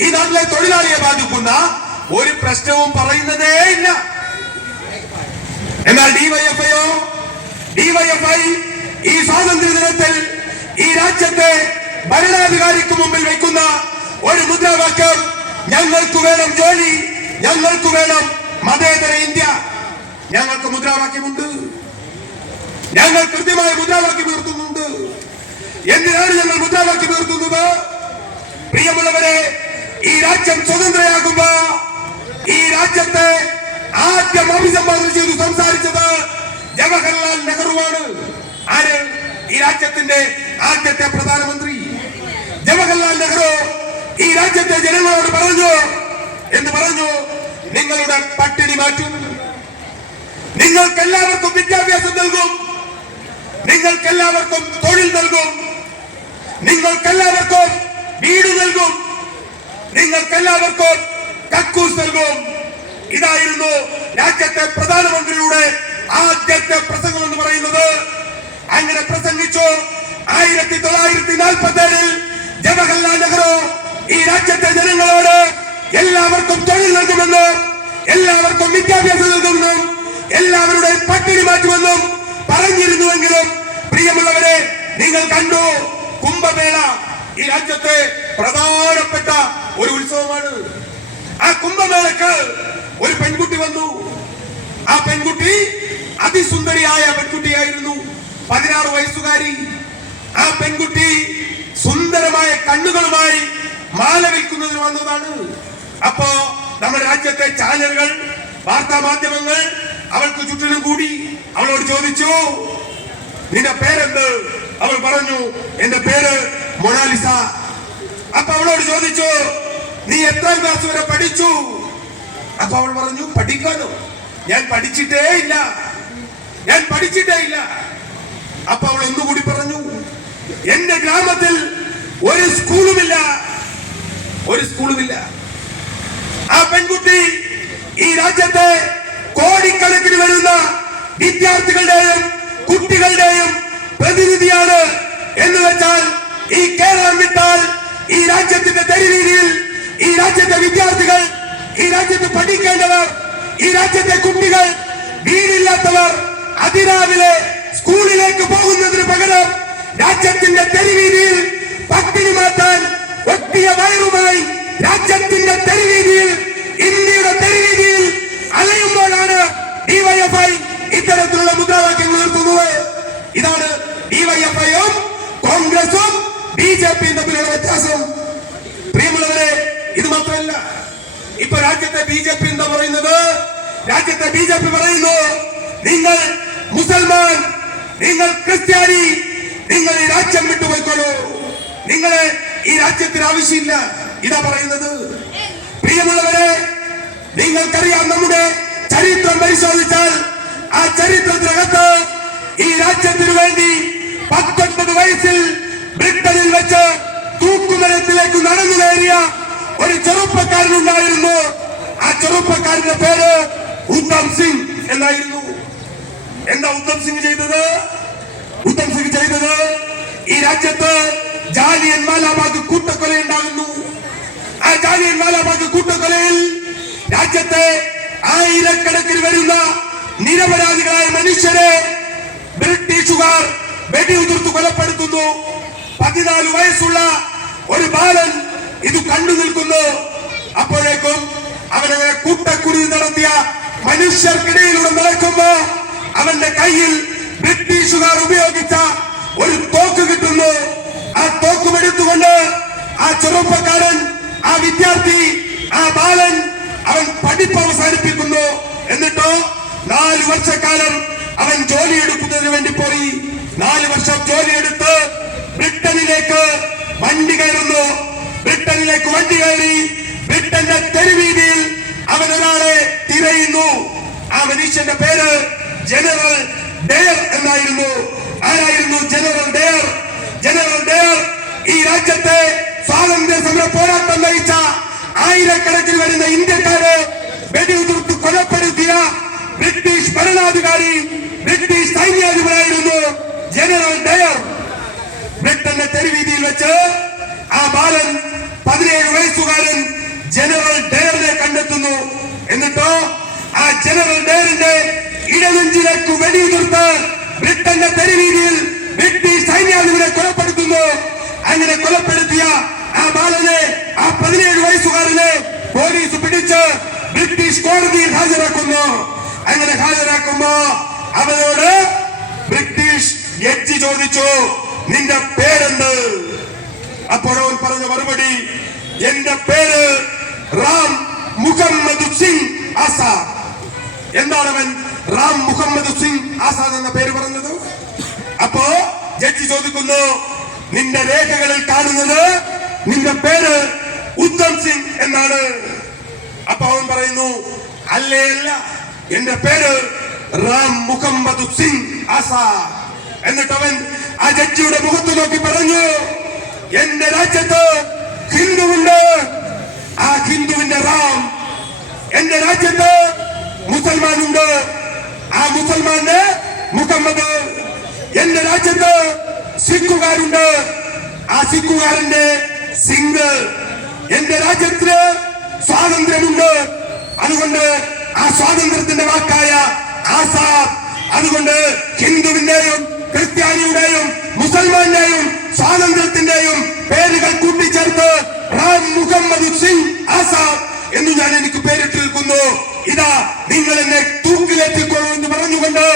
ഈ നാട്ടിലെ തൊഴിലാളിയെ ബാധിക്കുന്ന ഒരു പ്രശ്നവും പറയുന്നതേ ഇല്ല. എന്നാൽ ഡിവൈഎഫ്ഐ ഈ സ്വാതന്ത്ര്യ ദിനത്തിൽ ഈ രാജ്യത്തെ ഭരണാധികാരിക്ക് മുമ്പിൽ വയ്ക്കുന്ന ഒരു മുദ്രാവാക്യം, ഞങ്ങൾക്ക് വേണം ജോലി, ഞങ്ങൾക്ക് വേണം മതേതര ഇന്ത്യ. ഞങ്ങൾക്ക് മുദ്രാവാക്യമുണ്ട്, ഞങ്ങൾ കൃത്യമായ മുദ്രാവാക്യം ഉയർത്തുന്നുണ്ട്. എന്തിനാണ് ഞങ്ങൾ മുദ്രാവാക്യം ഉയർത്തുന്നത്? പ്രിയമുള്ളവരെ, ഈ രാജ്യം സ്വതന്ത്രയാകുമ്പോ ഈ രാജ്യത്തെ ആദ്യം അഭിസംബോധന ചെയ്തു സംസാരിച്ചത് ജവഹർലാൽ നെഹ്റുവാണ്. ആര്? ഈ രാജ്യത്തിന്റെ ആദ്യത്തെ പ്രധാനമന്ത്രി ജവഹർലാൽ നെഹ്റു ഈ രാജ്യത്തെ ജനങ്ങളോട് പറഞ്ഞു, എന്ന് പറഞ്ഞു, നിങ്ങളുടെ പട്ടിണി മാറ്റും, നിങ്ങൾക്കെല്ലാവർക്കും വിദ്യാഭ്യാസം നൽകും, നിങ്ങൾക്കെല്ലാവർക്കും തൊഴിൽ നൽകും, നിങ്ങൾക്കെല്ലാവർക്കും വീട് നൽകും, നിങ്ങൾക്കെല്ലാവർക്കും കക്കൂസ് നൽകും. ഇതായിരുന്നു രാജ്യത്തെ പ്രധാനമന്ത്രിയുടെ ആദ്യത്തെ പ്രസംഗം എന്ന് പറയുന്നത്. അങ്ങനെ പ്രസംഗിച്ചു. 1947 ജവഹർലാൽ നെഹ്റു ഈ രാജ്യത്തെ ജനങ്ങളോട് എല്ലാവർക്കും തൊഴിൽ നൽകുമെന്നും എല്ലാവർക്കും വിദ്യാഭ്യാസം നൽകുമെന്നും എല്ലാവരുടെയും പട്ടിണി മാറ്റുമെന്നും പറഞ്ഞിരുന്നുവെങ്കിലും പ്രിയമുള്ളവരെ, നിങ്ങൾ കണ്ടു, കുംഭമേള ഈ രാജ്യത്തെ പ്രധാനപ്പെട്ട ഒരു ഉത്സവമാണ്. ആ കുംഭമേളക്ക് ഒരു പെൺകുട്ടി വന്നു. ആ പെൺകുട്ടി അതിസുന്ദരിയായ പെൺകുട്ടിയായിരുന്നു, 16 വയസ്സുകാരി. ആ പെൺകുട്ടി സുന്ദരമായ കണ്ണുകളുമായി മാല വിൽക്കുന്നതിന് വന്നതാണ്. അപ്പോ നമ്മുടെ രാജ്യത്തെ ചാനലുകൾ, വാർത്താ മാധ്യമങ്ങൾ അവൾക്ക് ചുറ്റിനും കൂടി അവളോട് ചോദിച്ചു, നിന്റെ പേരെന്ത്? അവൾ പറഞ്ഞു, എന്റെ പേര് മൊണാലിസ. അപ്പൊ അവളോട് ചോദിച്ചു, നീ എത്രാം ക്ലാസ് വരെ പഠിച്ചു? അപ്പൊ അവൾ പറഞ്ഞു, പഠിക്കാനോ? ഞാൻ പഠിച്ചിട്ടേ ഇല്ല, ഞാൻ പഠിച്ചിട്ടേ ഇല്ല. അപ്പൊ അവൾ ഒന്നുകൂടി പറഞ്ഞു, എന്റെ ഗ്രാമത്തിൽ ഒരു സ്കൂളുമില്ല, ഒരു സ്കൂളുമില്ല. ആ പെൺകുട്ടി ഈ രാജ്യത്തെ കോടിക്കണക്കിന് വരുന്ന വിദ്യാർത്ഥികളുടെയും കുട്ടികളുടെയും പ്രതിനിധിയാണ്. എന്ന് വെച്ചാൽ ഈ കേരളം വിട്ടാൽ ഈ രാജ്യത്തിന്റെ തെരുവീതിയിൽ ഈ രാജ്യത്തെ വിദ്യാർത്ഥികൾ, ഈ രാജ്യത്ത് പഠിക്കേണ്ടവർ, ഈ രാജ്യത്തെ കുട്ടികൾ, വീടില്ലാത്തവർ അതിരാവിലെ സ്കൂളിലേക്ക് പോകുന്നതിന് പകരം രാജ്യത്തിന്റെ തെരുവീതിയിൽ പട്ടിണി മാറ്റാൻ ഒട്ടിയ വയറുമായി രാജ്യത്തിന്റെ തെരുവീതിയിൽ, ഇന്ത്യയുടെ തെരുവീതിയിൽ അലയുമ്പോഴാണ് ഡിവൈഎഫ്ഐ ഇത്തരത്തിലുള്ള മുദ്രാവാക്യങ്ങൾ ഉയർത്തുന്നത്. ഇതാണ് ഡിവൈഎഫ്ഐയും കോൺഗ്രസും ബിജെപിയും തമ്മിലുള്ള വ്യത്യാസം. പ്രിയമുള്ളവരെ, ഇത് മാത്രമല്ല, ഇപ്പൊ രാജ്യത്തെ ബിജെപി എന്താ പറയുന്നത്? രാജ്യത്തെ ബിജെപി പറയുന്നു, നിങ്ങൾ മുസൽമാൻ, നിങ്ങൾ ക്രിസ്ത്യാനി, നിങ്ങൾ ഈ രാജ്യം വിട്ടുപോയിക്കോളൂ, നിങ്ങളെ ഈ രാജ്യത്തിന് ആവശ്യമില്ല. ഇതാ പറയുന്നത്. പ്രിയമുള്ളവരെ, നിങ്ങൾക്കറിയാം, നമ്മുടെ ചരിത്രം പരിശോധിച്ചാൽ ആ ചരിത്രത്തിനകത്ത് ഈ രാജ്യത്തിനു വേണ്ടി 19 വയസ്സിൽ ബ്രിട്ടനിൽ വെച്ച് തൂക്കുമരത്തിലേക്ക് നടന്നു കയറിയ ഒരു ചെറുപ്പക്കാരനുണ്ടായിരുന്നു. ആ ചെറുപ്പക്കാരന്റെ പേര് ഉദ്ധം സിംഗ് എന്നായിരുന്നു. എന്താ ഉദ്ധം സിംഗ് ചെയ്തത്? ഉദ്ധം സിംഗ് ചെയ്തത്, ഈ രാജ്യത്ത് ജാലിയൻ വാലാബാഗ് കൂട്ടക്കൊല ഉണ്ടാകുന്നു. ആ ജാലിയൻ വാലാബാഗ് കൂട്ടക്കൊലയിൽ രാജ്യത്തെ ആയിരക്കണക്കിന് വരുന്ന നിരപരാധികളായ മനുഷ്യരെ ബ്രിട്ടീഷുകാർ വെടിയുതിർത്ത് കൊലപ്പെടുത്തുന്നു. 14 വയസ്സുള്ള ഒരു ബാലൻ ഇത് കണ്ടു നിൽക്കുന്നു. അപ്പോഴേക്കും അവനങ്ങനെ കൂട്ടക്കുരുതി നടത്തിയ മനുഷ്യർക്കിടയിലൂടെ നടക്കുമ്പോ അവന്റെ കയ്യിൽ ബ്രിട്ടീഷുകാർ ഉപയോഗിച്ച ഒരു തോക്ക് കിട്ടുന്നു. ആ തോക്കുമെടുത്തുകൊണ്ട് ആ ചെറുപ്പക്കാരൻ, ആ വിദ്യാർത്ഥി, ആ ബാലൻ അവൻ പഠിപ്പ് അവസാനിപ്പിക്കുന്നു. എന്നിട്ടോ 4 വർഷക്കാലം അവൻ ജോലിയെടുക്കുന്നതിന് വേണ്ടി പോയി. 4 വർഷം ജോലിയെടുത്ത് ബ്രിട്ടനിലേക്ക് വണ്ടി കയറുന്നു. ബ്രിട്ടനിലേക്ക് വണ്ടി കയറി ബ്രിട്ടന്റെ തെരുവീതിയിൽ അവൻ ഒരാളെ തിരയുന്നു. ആ മനുഷ്യന്റെ പേര് ജനറൽ ഡെയർ എന്നായിരുന്നു. ആരായിരുന്നു ജനറൽ ഡെയർ? ജനറൽ ഡെയർ ഈ രാജ്യത്തെ ആയിരക്കണക്കിന് വരുന്ന ഇന്ത്യക്കാരെ വെടിയുതിർത്ത് കൊലപ്പെടുത്തിയ ബ്രിട്ടീഷ് ഭരണാധികാരി, ബ്രിട്ടീഷ് സൈന്യാധിപനായിരുന്നു ജനറൽ ഡയർ. ബ്രിട്ടന്റെ തെരുവീതിയിൽ വെച്ച് ആ ബാലൻ 17 വയസ്സുകാരൻ ജനറൽ ഡയറിനെ കണ്ടെത്തുന്നു. എന്നിട്ടോ ആ ജനറൽ ഡയറിന്റെ ഇടനെഞ്ചിലേക്ക് വെടിയുതിർത്ത് ബ്രിട്ടന്റെ തെരുവീതിയിൽ ബ്രിട്ടീഷ് സൈന്യാധിപനെ കൊലപ്പെടുത്തുന്നു. അങ്ങനെ കൊലപ്പെടുത്തിയ ആ ബാലനെ, ആ 17 വയസ്സുകാരനെ പോലീസ് പിടിച്ച് ബ്രിട്ടീഷ് കോടതിയിൽ ഹാജരാക്കുന്നു. അങ്ങനെ ഹാജരാക്കുമ്പോ അവനോട് ബ്രിട്ടീഷ് ജഡ്ജി ചോദിച്ചു, നിന്റെ പേരെന്ത്? അപ്പോഴവൻ പറഞ്ഞ മറുപടി, എന്റെ പേര് റാം മുഹമ്മദ് സിംഗ് ആസാദ്. എന്താണ് അവൻ റാം മുഹമ്മദ് സിംഗ് ആസാദ് എന്ന പേര് പറഞ്ഞത്? അപ്പോ ജഡ്ജി ചോദിക്കുന്നു, നിന്റെ രേഖകളിൽ കാണുന്നത് നിന്റെ പേര് ഉദ്ധം സിംഗ് എന്നാണ്. അപ്പൊ അവൻ പറയുന്നു, അല്ലേ അല്ല, എന്റെ പേര് റാം മുഹമ്മദ് സിംഗ് ആസാദ്. എന്നിട്ട് അവൻ ആ ജഡ്ജിയുടെ മുഖത്ത് നോക്കി പറഞ്ഞു, എന്റെ രാജ്യത്ത് ഹിന്ദുവുണ്ട്, ആ ഹിന്ദുവിന്റെ റാം. എന്റെ രാജ്യത്ത് മുസൽമാനുണ്ട്, ആ മുസൽമാന്റെ മുഹമ്മദ്. എന്റെ രാജ്യത്ത് സിഖുകാരുണ്ട്, ആ സിഖുകാരന്റെ സിംഗ്. എന്റെ രാജ്യത്തിന് സ്വാതന്ത്ര്യമുണ്ട്, അതുകൊണ്ട് ആ സ്വാതന്ത്ര്യത്തിന്റെ വാക്കായ ആസാദ്. അതുകൊണ്ട് ഹിന്ദുവിന്റെയും ക്രിസ്ത്യാനിയുടെയും മുസൽമാന്റെയും സ്വാതന്ത്ര്യത്തിന്റെയും പേരുകൾ കൂട്ടിച്ചേർത്ത് റാം മുഹമ്മദ് സിംഗ് ആസാദ് എന്ന് ഞാൻ എനിക്ക് പേരിട്ടിരിക്കുന്നു. ഇതാ നിങ്ങൾ എന്നെ തൂക്കിലെത്തിക്കോളൂ എന്ന് പറഞ്ഞുകൊണ്ട്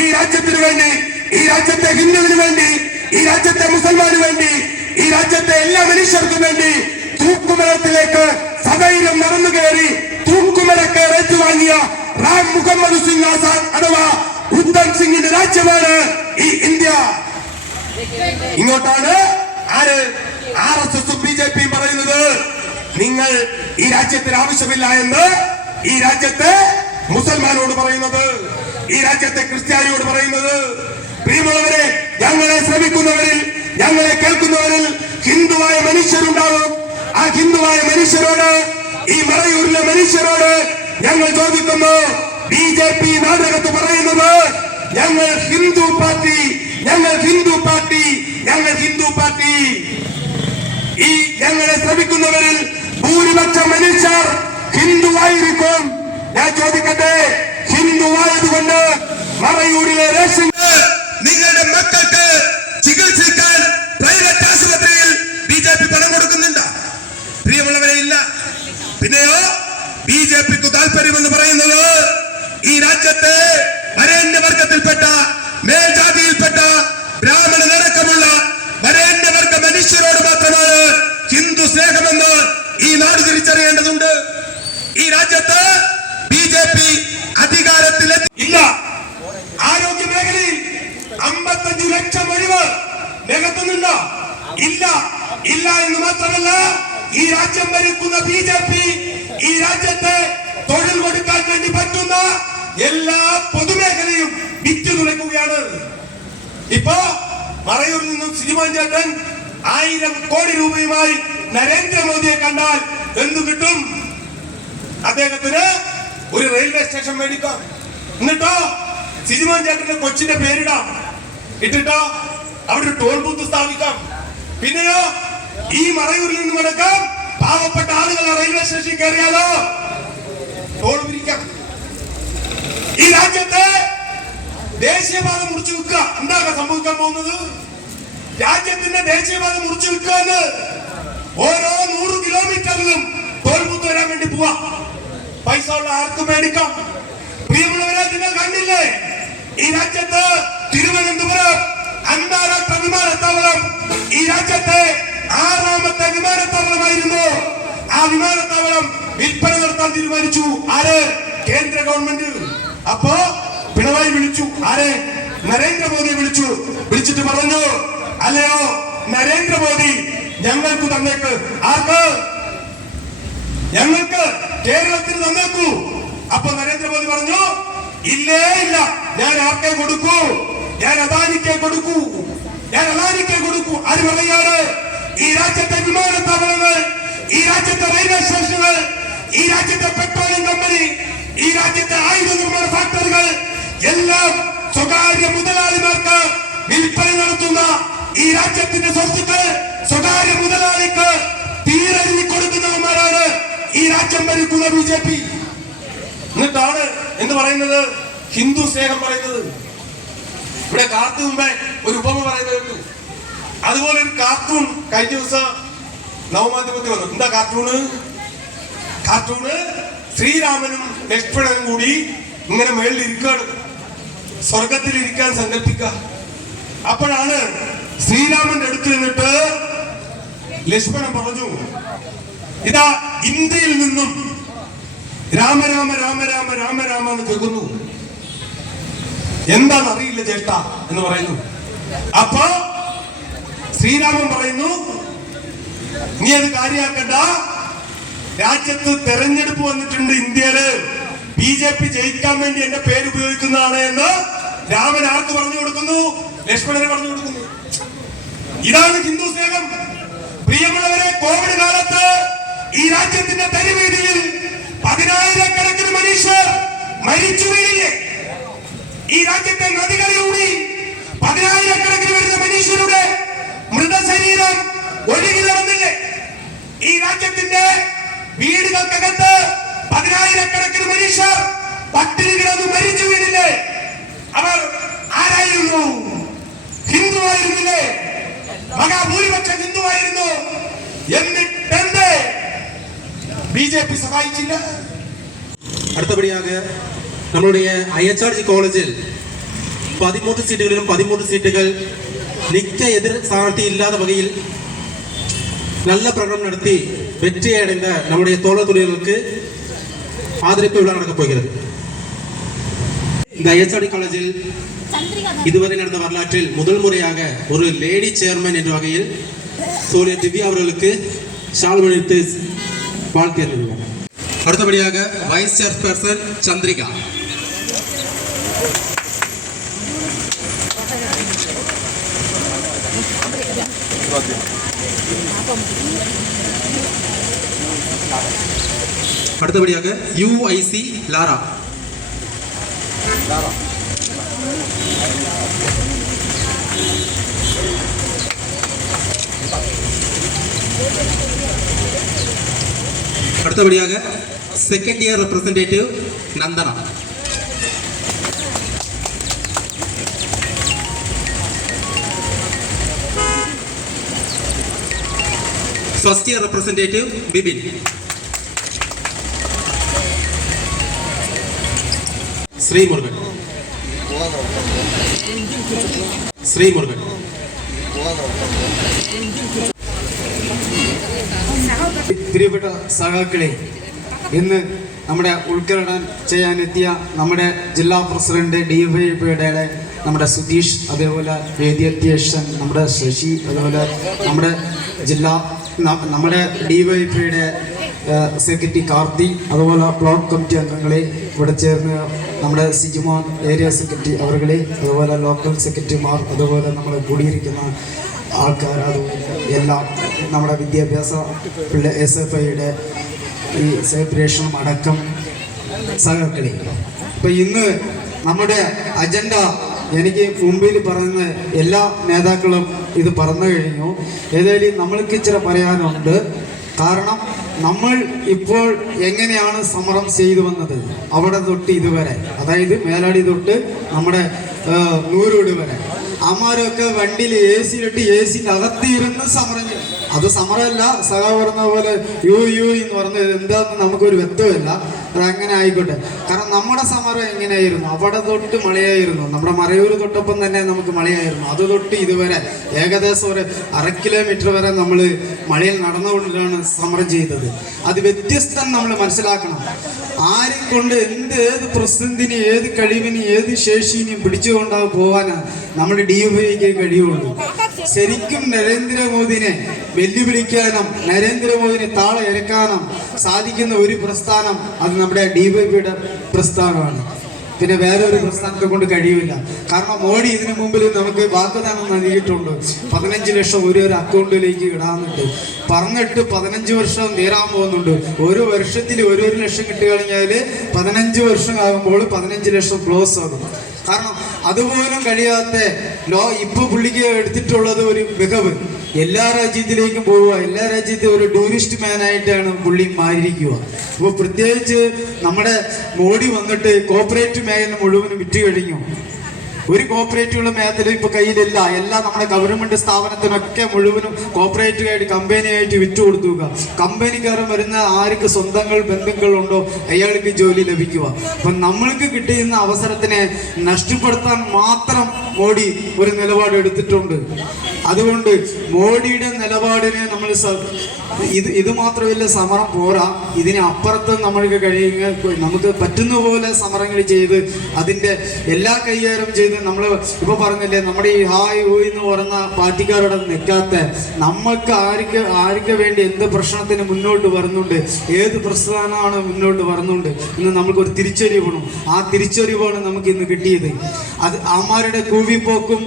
ഈ രാജ്യത്തിന് വേണ്ടി, ഈ രാജ്യത്തെ ഹിന്ദുവിന് വേണ്ടി, ഈ രാജ്യത്തെ മുസൽമാന് വേണ്ടി, ഈ രാജ്യത്തെ എല്ലാ മനുഷ്യർക്കും വേണ്ടി തൂക്കുമരത്തിലേക്ക് സധൈര്യം നടന്നു കയറി തൂക്കുമരക്ക് ഏറ്റുവാങ്ങിയ റാം മുഹമ്മദ് സിംഗ് ആസാദ് അഥവാ ഉദ്ധം സിംഗിന്റെ രാജ്യമാണ് ഈ ഇന്ത്യ. ഇങ്ങോട്ടാണ് ആര് RSS BJP പറയുന്നത്, നിങ്ങൾ ഈ രാജ്യത്തിന് ആവശ്യമില്ല എന്ന് ഈ രാജ്യത്തെ മുസൽമാനോട് പറയുന്നത്, ഈ രാജ്യത്തെ ക്രിസ്ത്യാനിയോട് പറയുന്നത്. പ്രിയമുള്ളവരെ, ഞങ്ങളെ ശ്രമിക്കുന്നവരിൽ, ഞങ്ങളെ കേൾക്കുന്നവരിൽ ഹിന്ദുവായ മനുഷ്യരുണ്ടാവും. ആ ഹിന്ദുവായ മനുഷ്യരോട്, ഈ മറയൂരിലെ മനുഷ്യരോട് ഞങ്ങൾ ചോദിക്കുന്നു, BJP നാടകത്ത് പറയുന്നത് ഞങ്ങൾ ഹിന്ദു പാർട്ടി, ഞങ്ങൾ ഹിന്ദു പാർട്ടി, ഞങ്ങൾ ഹിന്ദു പാർട്ടി. ഈ ഞങ്ങളെ ശ്രമിക്കുന്നവരിൽ ഭൂരിപക്ഷം മനുഷ്യർ ഹിന്ദുവായിരിക്കും. ഞാൻ ചോദിക്കട്ടെ, ഹിന്ദുവായതുകൊണ്ട് മറയൂരിലെ റേഷൻ നിങ്ങളുടെ മക്കൾക്ക് ചികിത്സിക്കാൻ പ്രൈവറ്റ് ആശുപത്രിയിൽ BJP പണം കൊടുക്കുന്നുണ്ട്? പ്രിയമുള്ളവരെ, ഇല്ല. പിന്നെയോ BJPക്ക് താല്പര്യമെന്ന് പറയുന്നത് ഈ രാജ്യത്തെ വരേണ്യവർഗത്തിൽപ്പെട്ട, മേൽജാതിയിൽപ്പെട്ട ബ്രാഹ്മണനടക്കമുള്ള വരേണ്യവർഗ മനുഷ്യരോട് മാത്രമാണ് ഹിന്ദു സ്നേഹമെന്ന് ഈ നാട് തിരിച്ചറിയേണ്ടതുണ്ട്. ഈ രാജ്യത്ത് BJP അധികാരത്തിലെത്തി ഇല്ല. ആരോഗ്യ മേഖലയിൽ 55 ലക്ഷം ഒഴിവ് നികത്തുന്നുണ്ടോ? ഇല്ല. ഇല്ല എന്ന് മാത്രമല്ല, ഈ രാജ്യം ഭരിക്കുന്ന BJP ഈ രാജ്യത്തെ തൊഴിൽ കൊടുക്കാൻ വേണ്ടി പറ്റുന്ന എല്ലാ പൊതുമേഖലയും വിറ്റു തുലയ്ക്കുകയാണ്. ഇപ്പോ മറയൂരിൽ നിന്നും സിനിമാൻ ചേട്ടൻ 1000 കോടി രൂപയുമായി നരേന്ദ്രമോദിയെ കണ്ടാൽ എന്തു കിട്ടും? അദ്ദേഹത്തിന് ഒരു റെയിൽവേ സ്റ്റേഷൻ മേടിക്കാം, എന്നിട്ടോ സിനിമാൻ ചേട്ടന്റെ കൊച്ചിന്റെ പേരിടാം, ഇട്ടിട്ടോ അവിടെ ഒരു ടോൾ ബൂത്ത് സ്ഥാപിക്കാം. പിന്നെയോ ഈ മറയൂരിൽ നിന്നും അടക്കം പാവപ്പെട്ട ആളുകൾ റെയിൽവേ സ്റ്റേഷനിൽ കയറിയാലോ ടോൾ പിരിക്കാം. ഈ രാജ്യത്തെ ദേശീയപാത മുറിച്ചു വെക്കുക. എന്താണ് സംഭവിക്കാൻ പോകുന്നത്? രാജ്യത്തിന്റെ ദേശീയപാത മുറിച്ചു വെക്കുക എന്ന് ഓരോ 100 കിലോമീറ്ററിലും ടോൾ ബൂത്ത് വരാൻ വേണ്ടി പോവാ. പൈസ ഉള്ള ആർക്കും മേടിക്കാം. പ്രിയമുള്ളവരെ, നിങ്ങൾ കണ്ടില്ലേ, ഈ രാജ്യത്ത് തിരുവനന്തപുരം അന്താരാഷ്ട്ര വിമാനത്താവളം ഈ രാജ്യത്തെ 6ാമത്തെ വിമാനത്താവളമായിരുന്നു. ആ വിമാനത്താവളം വിൽപ്പന നടത്താൻ തീരുമാനിച്ചു. ആര്? കേന്ദ്ര ഗവൺമെന്റ്. അപ്പോ പിണറായി വിളിച്ചു. ആരെ? നരേന്ദ്രമോദിയെ വിളിച്ചു. വിളിച്ചിട്ട് പറഞ്ഞു, അല്ലയോ നരേന്ദ്രമോദി, ഞങ്ങൾക്ക് തന്നേക്ക്. ആർക്ക്? ഞങ്ങൾക്ക്, കേരളത്തിന് തന്നേക്കൂ. അപ്പൊ നരേന്ദ്രമോദി പറഞ്ഞു, ഇല്ലേ ഇല്ല, ഞാൻ ആർക്കെ കൊടുക്കൂ? ഞാൻ അദാനിക്കെ കൊടുക്കൂ, ഞാൻ അദാനിക്കെ കൊടുക്കൂ. ആര് പറയാണ്? ഈ രാജ്യത്തെ വിമാനത്താവളങ്ങൾ, ഈ രാജ്യത്തെ റെയിൽവേ സ്റ്റേഷനുകൾ, ഈ രാജ്യത്തെ പെട്രോളിയം കമ്പനി, ഈ രാജ്യത്തെ ആയുധ നിർമ്മാണ ഫാക്ടറികൾ എല്ലാം സ്വകാര്യ മുതലാളിമാർക്ക് വിൽപ്പന നടത്തുന്ന ഈ രാജ്യത്തിന്റെ സ്വത്തുക്കൾ സ്വകാര്യ മുതലാളിക്ക് തീരെഴുതി കൊടുക്കുന്നവന്മാരാണ് ഈ രാജ്യം ഭരിക്കുന്ന BJP. എന്നിട്ടാണ് എന്ന് പറയുന്നത് ഹിന്ദു സ്നേഹം പറയുന്നത്. ഇവിടെ കാർത്തു മുമ്പേ ഒരു ഉപമ പറയുന്നത് കേട്ടു. അതുപോലെ ഒരു കാർട്ടൂൺ കഴിഞ്ഞ ദിവസം നവമാധ്യമത്തിൽ വന്നു. എന്താ കാർട്ടൂണ് ശ്രീരാമനും ലക്ഷ്മണനും കൂടി ഇങ്ങനെ മേളിൽ ഇരിക്കുകയാണ്, സ്വർഗത്തിൽ ഇരിക്കാൻ സങ്കല്പിക്കുക. അപ്പോഴാണ് ശ്രീരാമന്റെ അടുത്ത് നിന്നിട്ട് ലക്ഷ്മണൻ പറഞ്ഞു, ഇതാ ഇന്ത്യയിൽ നിന്നും രാമ രാമ രാമ രാമ രാമ രാമ എന്ന് കേൾക്കുന്നു, എന്താണെന്നറിയില്ല ചേട്ട എന്ന് പറയുന്നു. അപ്പൊ ശ്രീരാമൻ പറയുന്നു, നീ അത് കാര്യാക്കണ്ട, രാജ്യത്ത് തെരഞ്ഞെടുപ്പ് വന്നിട്ടുണ്ട് ഇന്ത്യയില്, BJP ജയിക്കാൻ വേണ്ടി എന്റെ പേര് ഉപയോഗിക്കുന്നതാണ് എന്ന് രാമൻ ആർക്ക് പറഞ്ഞു കൊടുക്കുന്നു? ലക്ഷ്മണന് പറഞ്ഞു കൊടുക്കുന്നു. ഇതാണ് ഹിന്ദു സ്നേഹം. പ്രിയമുള്ളവരെ, കോവിഡ് കാലത്ത് ഈ രാജ്യത്തിന്റെ തെരുവീതിയിൽ 10,000-കണക്കിന് മനുഷ്യർ മരിച്ചു വീഴില്ലേ? ഈ രാജ്യത്തെ നദികളിലൂടെ 10,000-കണക്കിന് വരുന്ന മനുഷ്യരുടെ മൃതശരീരം ഒഴുകി നടന്നില്ലേ? ഈ രാജ്യത്തിന്റെ വീടുകൾക്കകത്ത് 10,000-കണക്കിന് മനുഷ്യർ പട്ടിണി കിടന്ന് മരിച്ചു വീണില്ലേ? അവർ ആരായിരുന്നു? ഹിന്ദുവായിരുന്നില്ലേ? മഹാഭൂരിപക്ഷം ഹിന്ദുവായിരുന്നു. എന്നിട്ടെന്തേ BJP സഹായിച്ചില്ല? അടുത്തപടിയാക நம்மளுடைய IHRG காலேஜில் 13 சீட்டுகளிலும் 13 சீட்டுகள் நிக்க எதிர் சார்த்தி இல்லாத வகையில் நல்ல பிரகடனம் நடத்தி வெற்றியை அடைந்த நம்முடைய தோழர் துறைகளுக்கு ஆதரிப்பு விழா நடக்கப் போகிறது. இந்த IHRG காலேஜில் இதுவரை நடந்த வரலாற்றில் முதல் முறையாக ஒரு லேடி சேர்மன் என்ற வகையில் சோழிய திவ்யா அவர்களுக்கு ஷால் அணிவித்து வாழ்த்தியிருக்கிறார். அடுத்தபடியாக வைஸ் சேர்பர்சன் சந்திரிகா. அடுத்தபடியாக UIC லாரா. அடுத்தபடியாக second year representative Nandana. First year representative Bipin. Sree Murugan. പ്രിയപ്പെട്ട സഖാക്കളെ, ഇന്ന് നമ്മുടെ ഉദ്ഘാടനം ചെയ്യാനെത്തിയ നമ്മുടെ ജില്ലാ പ്രസിഡന്റ് DYFIയുടെ നമ്മുടെ സുധീഷ്, അതേപോലെ വേദി അധ്യക്ഷൻ നമ്മുടെ ശശി, അതുപോലെ നമ്മുടെ DYFIയുടെ സെക്രട്ടറി കാർത്തി, അതുപോലെ ബ്ലോക്ക് കമ്മിറ്റി അംഗങ്ങളെ, ഇവിടെ ചേർന്ന് നമ്മുടെ സിജിമോൻ ഏരിയ സെക്രട്ടറി അവരുടെ, അതുപോലെ ലോക്കൽ സെക്രട്ടറിമാർ, അതുപോലെ നമ്മൾ കൂടിയിരിക്കുന്ന ആൾക്കാർ, അതുപോലെ എല്ലാം നമ്മുടെ വിദ്യാഭ്യാസ SFIയുടെ ഈ സെലിബ്രേഷനും അടക്കം സഹകരണി. അപ്പം ഇന്ന് നമ്മുടെ അജണ്ട എനിക്ക് മുമ്പിൽ പറയുന്ന എല്ലാ നേതാക്കളും ഇത് പറഞ്ഞു കഴിഞ്ഞു. ഏതായാലും നമ്മൾക്ക് ഇച്ചിരി പറയാനുണ്ട്. കാരണം നമ്മൾ ഇപ്പോൾ എങ്ങനെയാണ് സമരം ചെയ്തു വന്നത്, അവിടെ തൊട്ട് ഇതുവരെ, അതായത് മേലാടി തൊട്ട് നമ്മുടെ നൂരോട് വരെ, അമ്മാരൊക്കെ വണ്ടിയിൽ AC ഇട്ട് AC അകത്തിരുന്ന് സമരം ചെയ്യും. അത് സമരമല്ല, സഖാ പറഞ്ഞ പോലെ യു എന്ന് പറഞ്ഞത് എന്താന്ന് നമുക്കൊരു വ്യക്തമല്ല. അതങ്ങനെ ആയിക്കോട്ടെ. കാരണം നമ്മുടെ സമരം എങ്ങനെയായിരുന്നു, അവിടെ തൊട്ട് മഴയായിരുന്നു, നമ്മുടെ മറയൂർ തൊട്ടപ്പം തന്നെ നമുക്ക് മഴയായിരുന്നു. അത് തൊട്ട് ഇതുവരെ ഏകദേശം ഒരു 1/2 കിലോമീറ്റർ വരെ നമ്മൾ മഴയിൽ നടന്നുകൊണ്ടാണ് സമരം ചെയ്തത്. അത് വ്യത്യസ്തം നമ്മൾ മനസ്സിലാക്കണം. ആരും കൊണ്ട് ഏത് പ്രസിദ്ധീനെ, ഏത് കഴിവിനെ, ഏത് ശേഷിനെയും പിടിച്ചുകൊണ്ടാ പോകാനാണ് നമ്മുടെ DYFIക്ക് കഴിയുള്ളൂ. ശരിക്കും നരേന്ദ്രമോദിനെ വെല്ലുവിളിക്കാനും നരേന്ദ്രമോദിനെ താഴെ ഇറക്കാനും സാധിക്കുന്ന ഒരു പ്രസ്ഥാനം അത് നമ്മുടെ DYFIയുടെ പ്രസ്ഥാനമാണ്. പിന്നെ വേറെ ഒരു പ്രസ്ഥാനത്തെ കൊണ്ട് കഴിയില്ല. കാരണം മോഡി ഇതിനു മുമ്പിൽ നമുക്ക് വാഗ്ദാനം നൽകിയിട്ടുണ്ട്, 15 ലക്ഷം ഒരു അക്കൗണ്ടിലേക്ക് ഇടാന്നുണ്ട്. പറഞ്ഞിട്ട് 15 വർഷം തീരാൻ പോകുന്നുണ്ട്. ഒരു വർഷത്തിൽ 1 ലക്ഷം കിട്ടി കഴിഞ്ഞാൽ 15 വർഷം ആകുമ്പോൾ 15 ലക്ഷം ക്ലോസ് ആകും. കാരണം അതുപോലും കഴിയാത്ത ഇപ്പൊ പുള്ളിക്ക് എടുത്തിട്ടുള്ളത് ഒരു മികവ്. എല്ലാ രാജ്യത്തിലേക്കും പോവുക, എല്ലാ രാജ്യത്തും ഒരു ടൂറിസ്റ്റ് മാനായിട്ടാണ് പുള്ളി മാറിയിരിക്കുക. അപ്പോൾ പ്രത്യേകിച്ച് നമ്മുടെ മോഡി വന്നിട്ട് കോർപ്പറേറ്റ് മേഖല മുഴുവനും വിറ്റ് കഴിഞ്ഞു. ഒരു കോർപ്പറേറ്റുള്ള മേഖല ഇപ്പൊ കയ്യിലില്ല. എല്ലാം നമ്മുടെ ഗവൺമെന്റ് സ്ഥാപനത്തിനൊക്കെ മുഴുവനും കോർപ്പറേറ്റുമായിട്ട് കമ്പനിയായിട്ട് വിറ്റുകൊടുത്തുക. കമ്പനിക്കാരൻ വരുന്ന ആർക്ക് സ്വന്തങ്ങൾ ബന്ധുക്കളുണ്ടോ അയാൾക്ക് ജോലി ലഭിക്കുക. അപ്പൊ നമ്മൾക്ക് കിട്ടിയിരുന്ന അവസരത്തിനെ നഷ്ടപ്പെടുത്താൻ മാത്രം മോഡി ഒരു നിലപാട് എടുത്തിട്ടുണ്ട്. അതുകൊണ്ട് മോഡിയുടെ നിലപാടിനെ നമ്മൾ ഇത് മാത്രമല്ല, സമരം പോരാ, ഇതിന് അപ്പുറത്ത് നമ്മൾക്ക് കഴിയുന്ന നമുക്ക് പറ്റുന്ന പോലെ സമരങ്ങൾ ചെയ്ത് അതിൻ്റെ എല്ലാ കൈകാര്യം ചെയ്ത് നമ്മൾ ഇപ്പൊ പറഞ്ഞില്ലേ, നമ്മുടെ ഈ ഹായ് ഹൂയ് എന്ന് പറയുന്ന പാർട്ടിക്കാരോട് നിൽക്കാത്ത നമ്മൾക്ക് ആർക്ക് വേണ്ടി എന്ത് പ്രശ്നത്തിന് മുന്നോട്ട് വരുന്നുണ്ട്, ഏത് പ്രസ്ഥാനമാണ് മുന്നോട്ട് വരുന്നുണ്ട് എന്ന് നമുക്കൊരു തിരിച്ചറിവ് വേണം. ആ തിരിച്ചറിവാണ് നമുക്ക് ഇന്ന് കിട്ടിയത്. അത് അമാരുടെ കൂവിപ്പോക്കും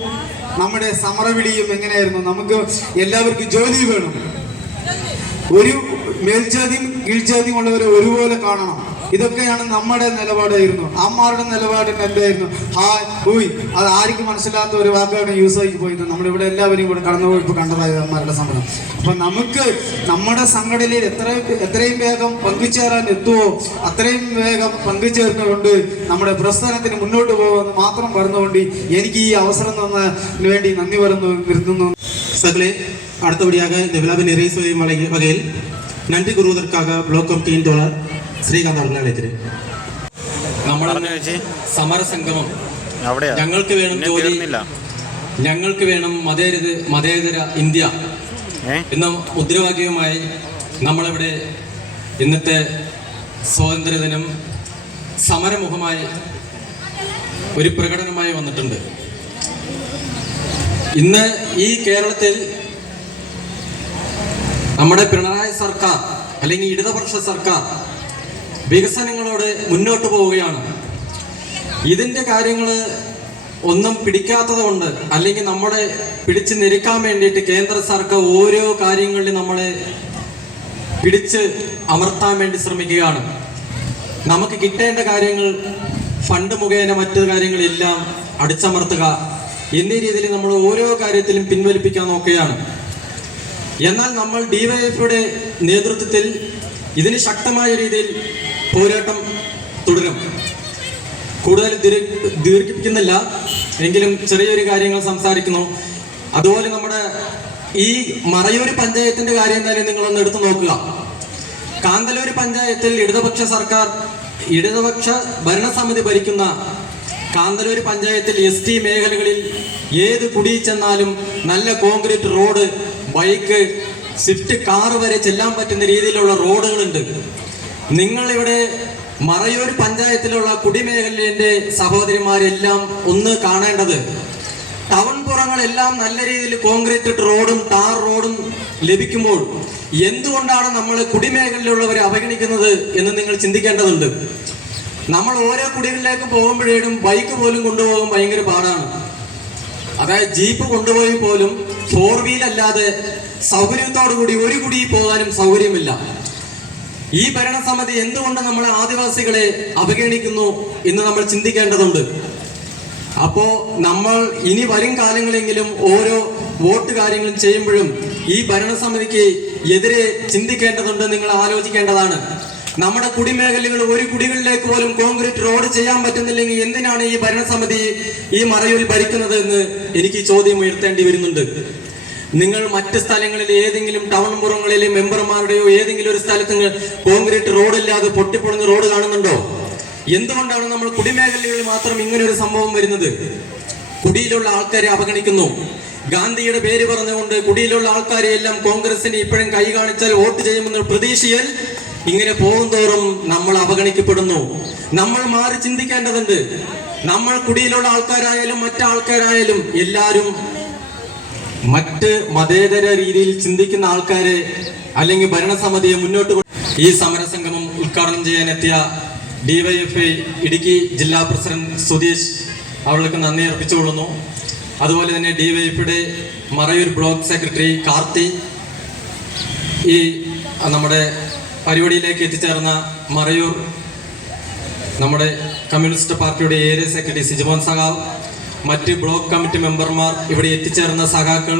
നമ്മുടെ സമരവിളിയും എങ്ങനെയായിരുന്നു? നമുക്ക് എല്ലാവർക്കും ജോലി വേണം. ഒരു മേൽജാതിയും കീഴ്ജാതിയും ഉള്ളവരെ ഒരുപോലെ കാണണം. ഇതൊക്കെയാണ് നമ്മുടെ നിലപാടായിരുന്നു. അമ്മാരുടെ നിലപാട് എന്തായിരുന്നു? ഹായ് ഹൂയ്. അത് ആർക്കും മനസ്സിലാത്ത ഒരു വാക്കാണ് യൂസ് ആയി പോയത്. നമ്മളിവിടെ എല്ലാവരും ഇവിടെ കടന്നുപോയപ്പോൾ കണ്ടതായത് അമ്മാരുടെ സമരം. അപ്പൊ നമുക്ക് നമ്മുടെ സംഘടനയിൽ എത്രയും വേഗം പങ്കുചേരാൻ എത്തുമോ അത്രയും വേഗം പങ്കുചേർന്നുകൊണ്ട് നമ്മുടെ പ്രസ്ഥാനത്തിന് മുന്നോട്ട് പോകുമെന്ന് മാത്രം പറഞ്ഞുകൊണ്ട് എനിക്ക് ഈ അവസരം തന്നതിന് വേണ്ടി നന്ദി പറഞ്ഞു നിർത്തുന്നു. சகலே அடுத்தபடியாக இந்த விழாவை நிறைவு செய்யும் வகையில் நன்றி கூறுவதற்காக பிளாக் கமிட்டியின் தோழர் ശ്രീകാന്ത് അവരെ അழைக்கிறேன். സമരസംഗമം ഞങ്ങൾക്ക് വേണം ജോലി, ഞങ്ങൾക്ക് വേണം മതേതര ഇന്ത്യ എന്ന മുദ്രാവാക്യവുമായി നമ്മളിവിടെ ഇന്നത്തെ സ്വാതന്ത്ര്യദിനം സമരമുഖമായി ഒരു പ്രകടനമായി വന്നിട്ടുണ്ട്. ഇന്ന് ഈ കേരളത്തിൽ നമ്മുടെ പിണറായി സർക്കാർ അല്ലെങ്കിൽ ഇടതുപക്ഷ സർക്കാർ വികസനങ്ങളോട് മുന്നോട്ട് പോവുകയാണ്. ഇതിൻ്റെ കാര്യങ്ങൾ ഒന്നും പിടിക്കാത്തത് കൊണ്ട് അല്ലെങ്കിൽ നമ്മളെ പിടിച്ച് നിരക്കാൻ വേണ്ടിയിട്ട് കേന്ദ്ര സർക്കാർ ഓരോ കാര്യങ്ങളിലും നമ്മളെ പിടിച്ച് അമർത്താൻ വേണ്ടി ശ്രമിക്കുകയാണ്. നമുക്ക് കിട്ടേണ്ട കാര്യങ്ങൾ ഫണ്ട് മുഖേന മറ്റു കാര്യങ്ങളെല്ലാം അടിച്ചമർത്തുക എന്നീ രീതിയിൽ നമ്മൾ ഓരോ കാര്യത്തിലും പിൻവലിപ്പിക്കാൻ നോക്കുകയാണ്. എന്നാൽ നമ്മൾ ഡിവൈഎഫ്ഐയുടെ നേതൃത്വത്തിൽ ഇതിന് ശക്തമായ രീതിയിൽ പോരാട്ടം തുടരും. കൂടുതൽ ദീർഘിപ്പിക്കുന്നില്ല എങ്കിലും ചെറിയൊരു കാര്യങ്ങൾ സംസാരിക്കുന്നു. അതുപോലെ നമ്മുടെ ഈ മറയൂർ പഞ്ചായത്തിന്റെ കാര്യം എന്തായാലും നിങ്ങളൊന്ന് എടുത്തു നോക്കുക. കാന്തല്ലൂർ പഞ്ചായത്തിൽ ഇടതുപക്ഷ ഭരണസമിതി ഭരിക്കുന്ന കാന്തല്ലൂർ പഞ്ചായത്തിൽ ST മേഖലകളിൽ ഏത് കുടിയിൽ ചെന്നാലും നല്ല concrete road, bike, Swift car വരെ ചെല്ലാൻ പറ്റുന്ന രീതിയിലുള്ള റോഡുകളുണ്ട്. നിങ്ങളിവിടെ മറയൂർ പഞ്ചായത്തിലുള്ള കുടിമേഖലയിലെ സഹോദരിമാരെല്ലാം ഒന്ന് കാണേണ്ടത്, ടൗൺ പുറങ്ങളെല്ലാം നല്ല രീതിയിൽ കോൺക്രീറ്റ് റോഡും ടാർ റോഡും ലഭിക്കുമ്പോൾ എന്തുകൊണ്ടാണ് നമ്മൾ കുടിമേഖലയിലുള്ളവരെ അവഗണിക്കുന്നത് എന്ന് നിങ്ങൾ ചിന്തിക്കേണ്ടതുണ്ട്. നമ്മൾ ഓരോ കുടികളിലേക്ക് പോകുമ്പോഴേക്കും ബൈക്ക് പോലും കൊണ്ടുപോകാൻ ഭയങ്കര പാടാണ്. അതായത് ജീപ്പ് കൊണ്ടുപോയി പോലും 4 വീൽ അല്ലാതെ സൗകര്യത്തോടു കൂടി ഒരു കുടിയിൽ പോകാനും സൗകര്യമില്ല. ഈ ഭരണസമിതി എന്തുകൊണ്ട് നമ്മളെ ആദിവാസികളെ അവഗണിക്കുന്നു എന്ന് നമ്മൾ ചിന്തിക്കേണ്ടതുണ്ട്. അപ്പോ നമ്മൾ ഇനി വരും കാലങ്ങളെങ്കിലും ഓരോ വോട്ട് കാര്യങ്ങളും ചെയ്യുമ്പോഴും ഈ ഭരണസമിതിക്ക് എതിരെ ചിന്തിക്കേണ്ടതുണ്ട്, നിങ്ങൾ ആലോചിക്കേണ്ടതാണ്. നമ്മുടെ കുടിമേഖലകൾ ഒരു കുടികളിലേക്ക് പോലും കോൺക്രീറ്റ് റോഡ് ചെയ്യാൻ പറ്റുന്നില്ലെങ്കിൽ എന്തിനാണ് ഈ ഭരണസമിതി ഈ മറയൂരിൽ ഭരിക്കുന്നത് എന്ന് എനിക്ക് ചോദ്യം ഉയർത്തേണ്ടി വരുന്നുണ്ട്. നിങ്ങൾ മറ്റ് സ്ഥലങ്ങളിൽ ഏതെങ്കിലും ടൗൺ പുറങ്ങളിലെ മെമ്പർമാരുടെയോ ഏതെങ്കിലും ഒരു സ്ഥലത്ത് കോൺക്രീറ്റ് റോഡില്ലാതെ പൊട്ടിപ്പൊളിഞ്ഞ റോഡ് കാണുന്നുണ്ടോ? എന്തുകൊണ്ടാണ് നമ്മൾ കുടിമേഖലകളിൽ മാത്രം ഇങ്ങനെ ഒരു സംഭവം വരുന്നത്? കുടിയിലുള്ള ആൾക്കാരെ അവഗണിക്കുന്നു. ഗാന്ധിയുടെ പേര് പറഞ്ഞുകൊണ്ട് കുടിയിലുള്ള ആൾക്കാരെ എല്ലാം കോൺഗ്രസിന് ഇപ്പോഴും കൈ കാണിച്ചാൽ വോട്ട് ചെയ്യുമെന്ന പ്രതീക്ഷയിൽ ഇങ്ങനെ പോകുന്തോറും നമ്മൾ അവഗണിക്കപ്പെടുന്നു. നമ്മൾ മാറി ചിന്തിക്കേണ്ടതുണ്ട്. നമ്മൾ കുടിയിലുള്ള ആൾക്കാരായാലും മറ്റാൾക്കാരായാലും എല്ലാവരും മറ്റ് മതേതര രീതിയിൽ ചിന്തിക്കുന്ന ആൾക്കാരെ അല്ലെങ്കിൽ ഭരണസമിതിയെ മുന്നോട്ട് ഈ സമരസംഗമം ഉദ്ഘാടനം ചെയ്യാനെത്തിയ DYFI ഇടുക്കി ജില്ലാ പ്രസിഡന്റ് സുധീഷ് അവൾക്ക് നന്ദി അർപ്പിച്ചുകൊള്ളുന്നു. അതുപോലെ തന്നെ DYFIയുടെ മറയൂർ ബ്ലോക്ക് സെക്രട്ടറി കാർത്തി, ഈ നമ്മുടെ പരിപാടിയിലേക്ക് എത്തിച്ചേർന്ന മറയൂർ നമ്മുടെ കമ്മ്യൂണിസ്റ്റ് പാർട്ടിയുടെ ഏരിയ സെക്രട്ടറി സിജിമോൻ സഖാവ്, മറ്റ് ബ്ലോക്ക് കമ്മിറ്റി മെമ്പർമാർ, ഇവിടെ എത്തിച്ചേർന്ന സഖാക്കൾ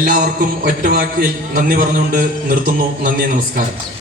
എല്ലാവർക്കും ഒറ്റവാക്കിൽ നന്ദി പറഞ്ഞുകൊണ്ട് നിർത്തുന്നു. നന്ദി, നമസ്കാരം.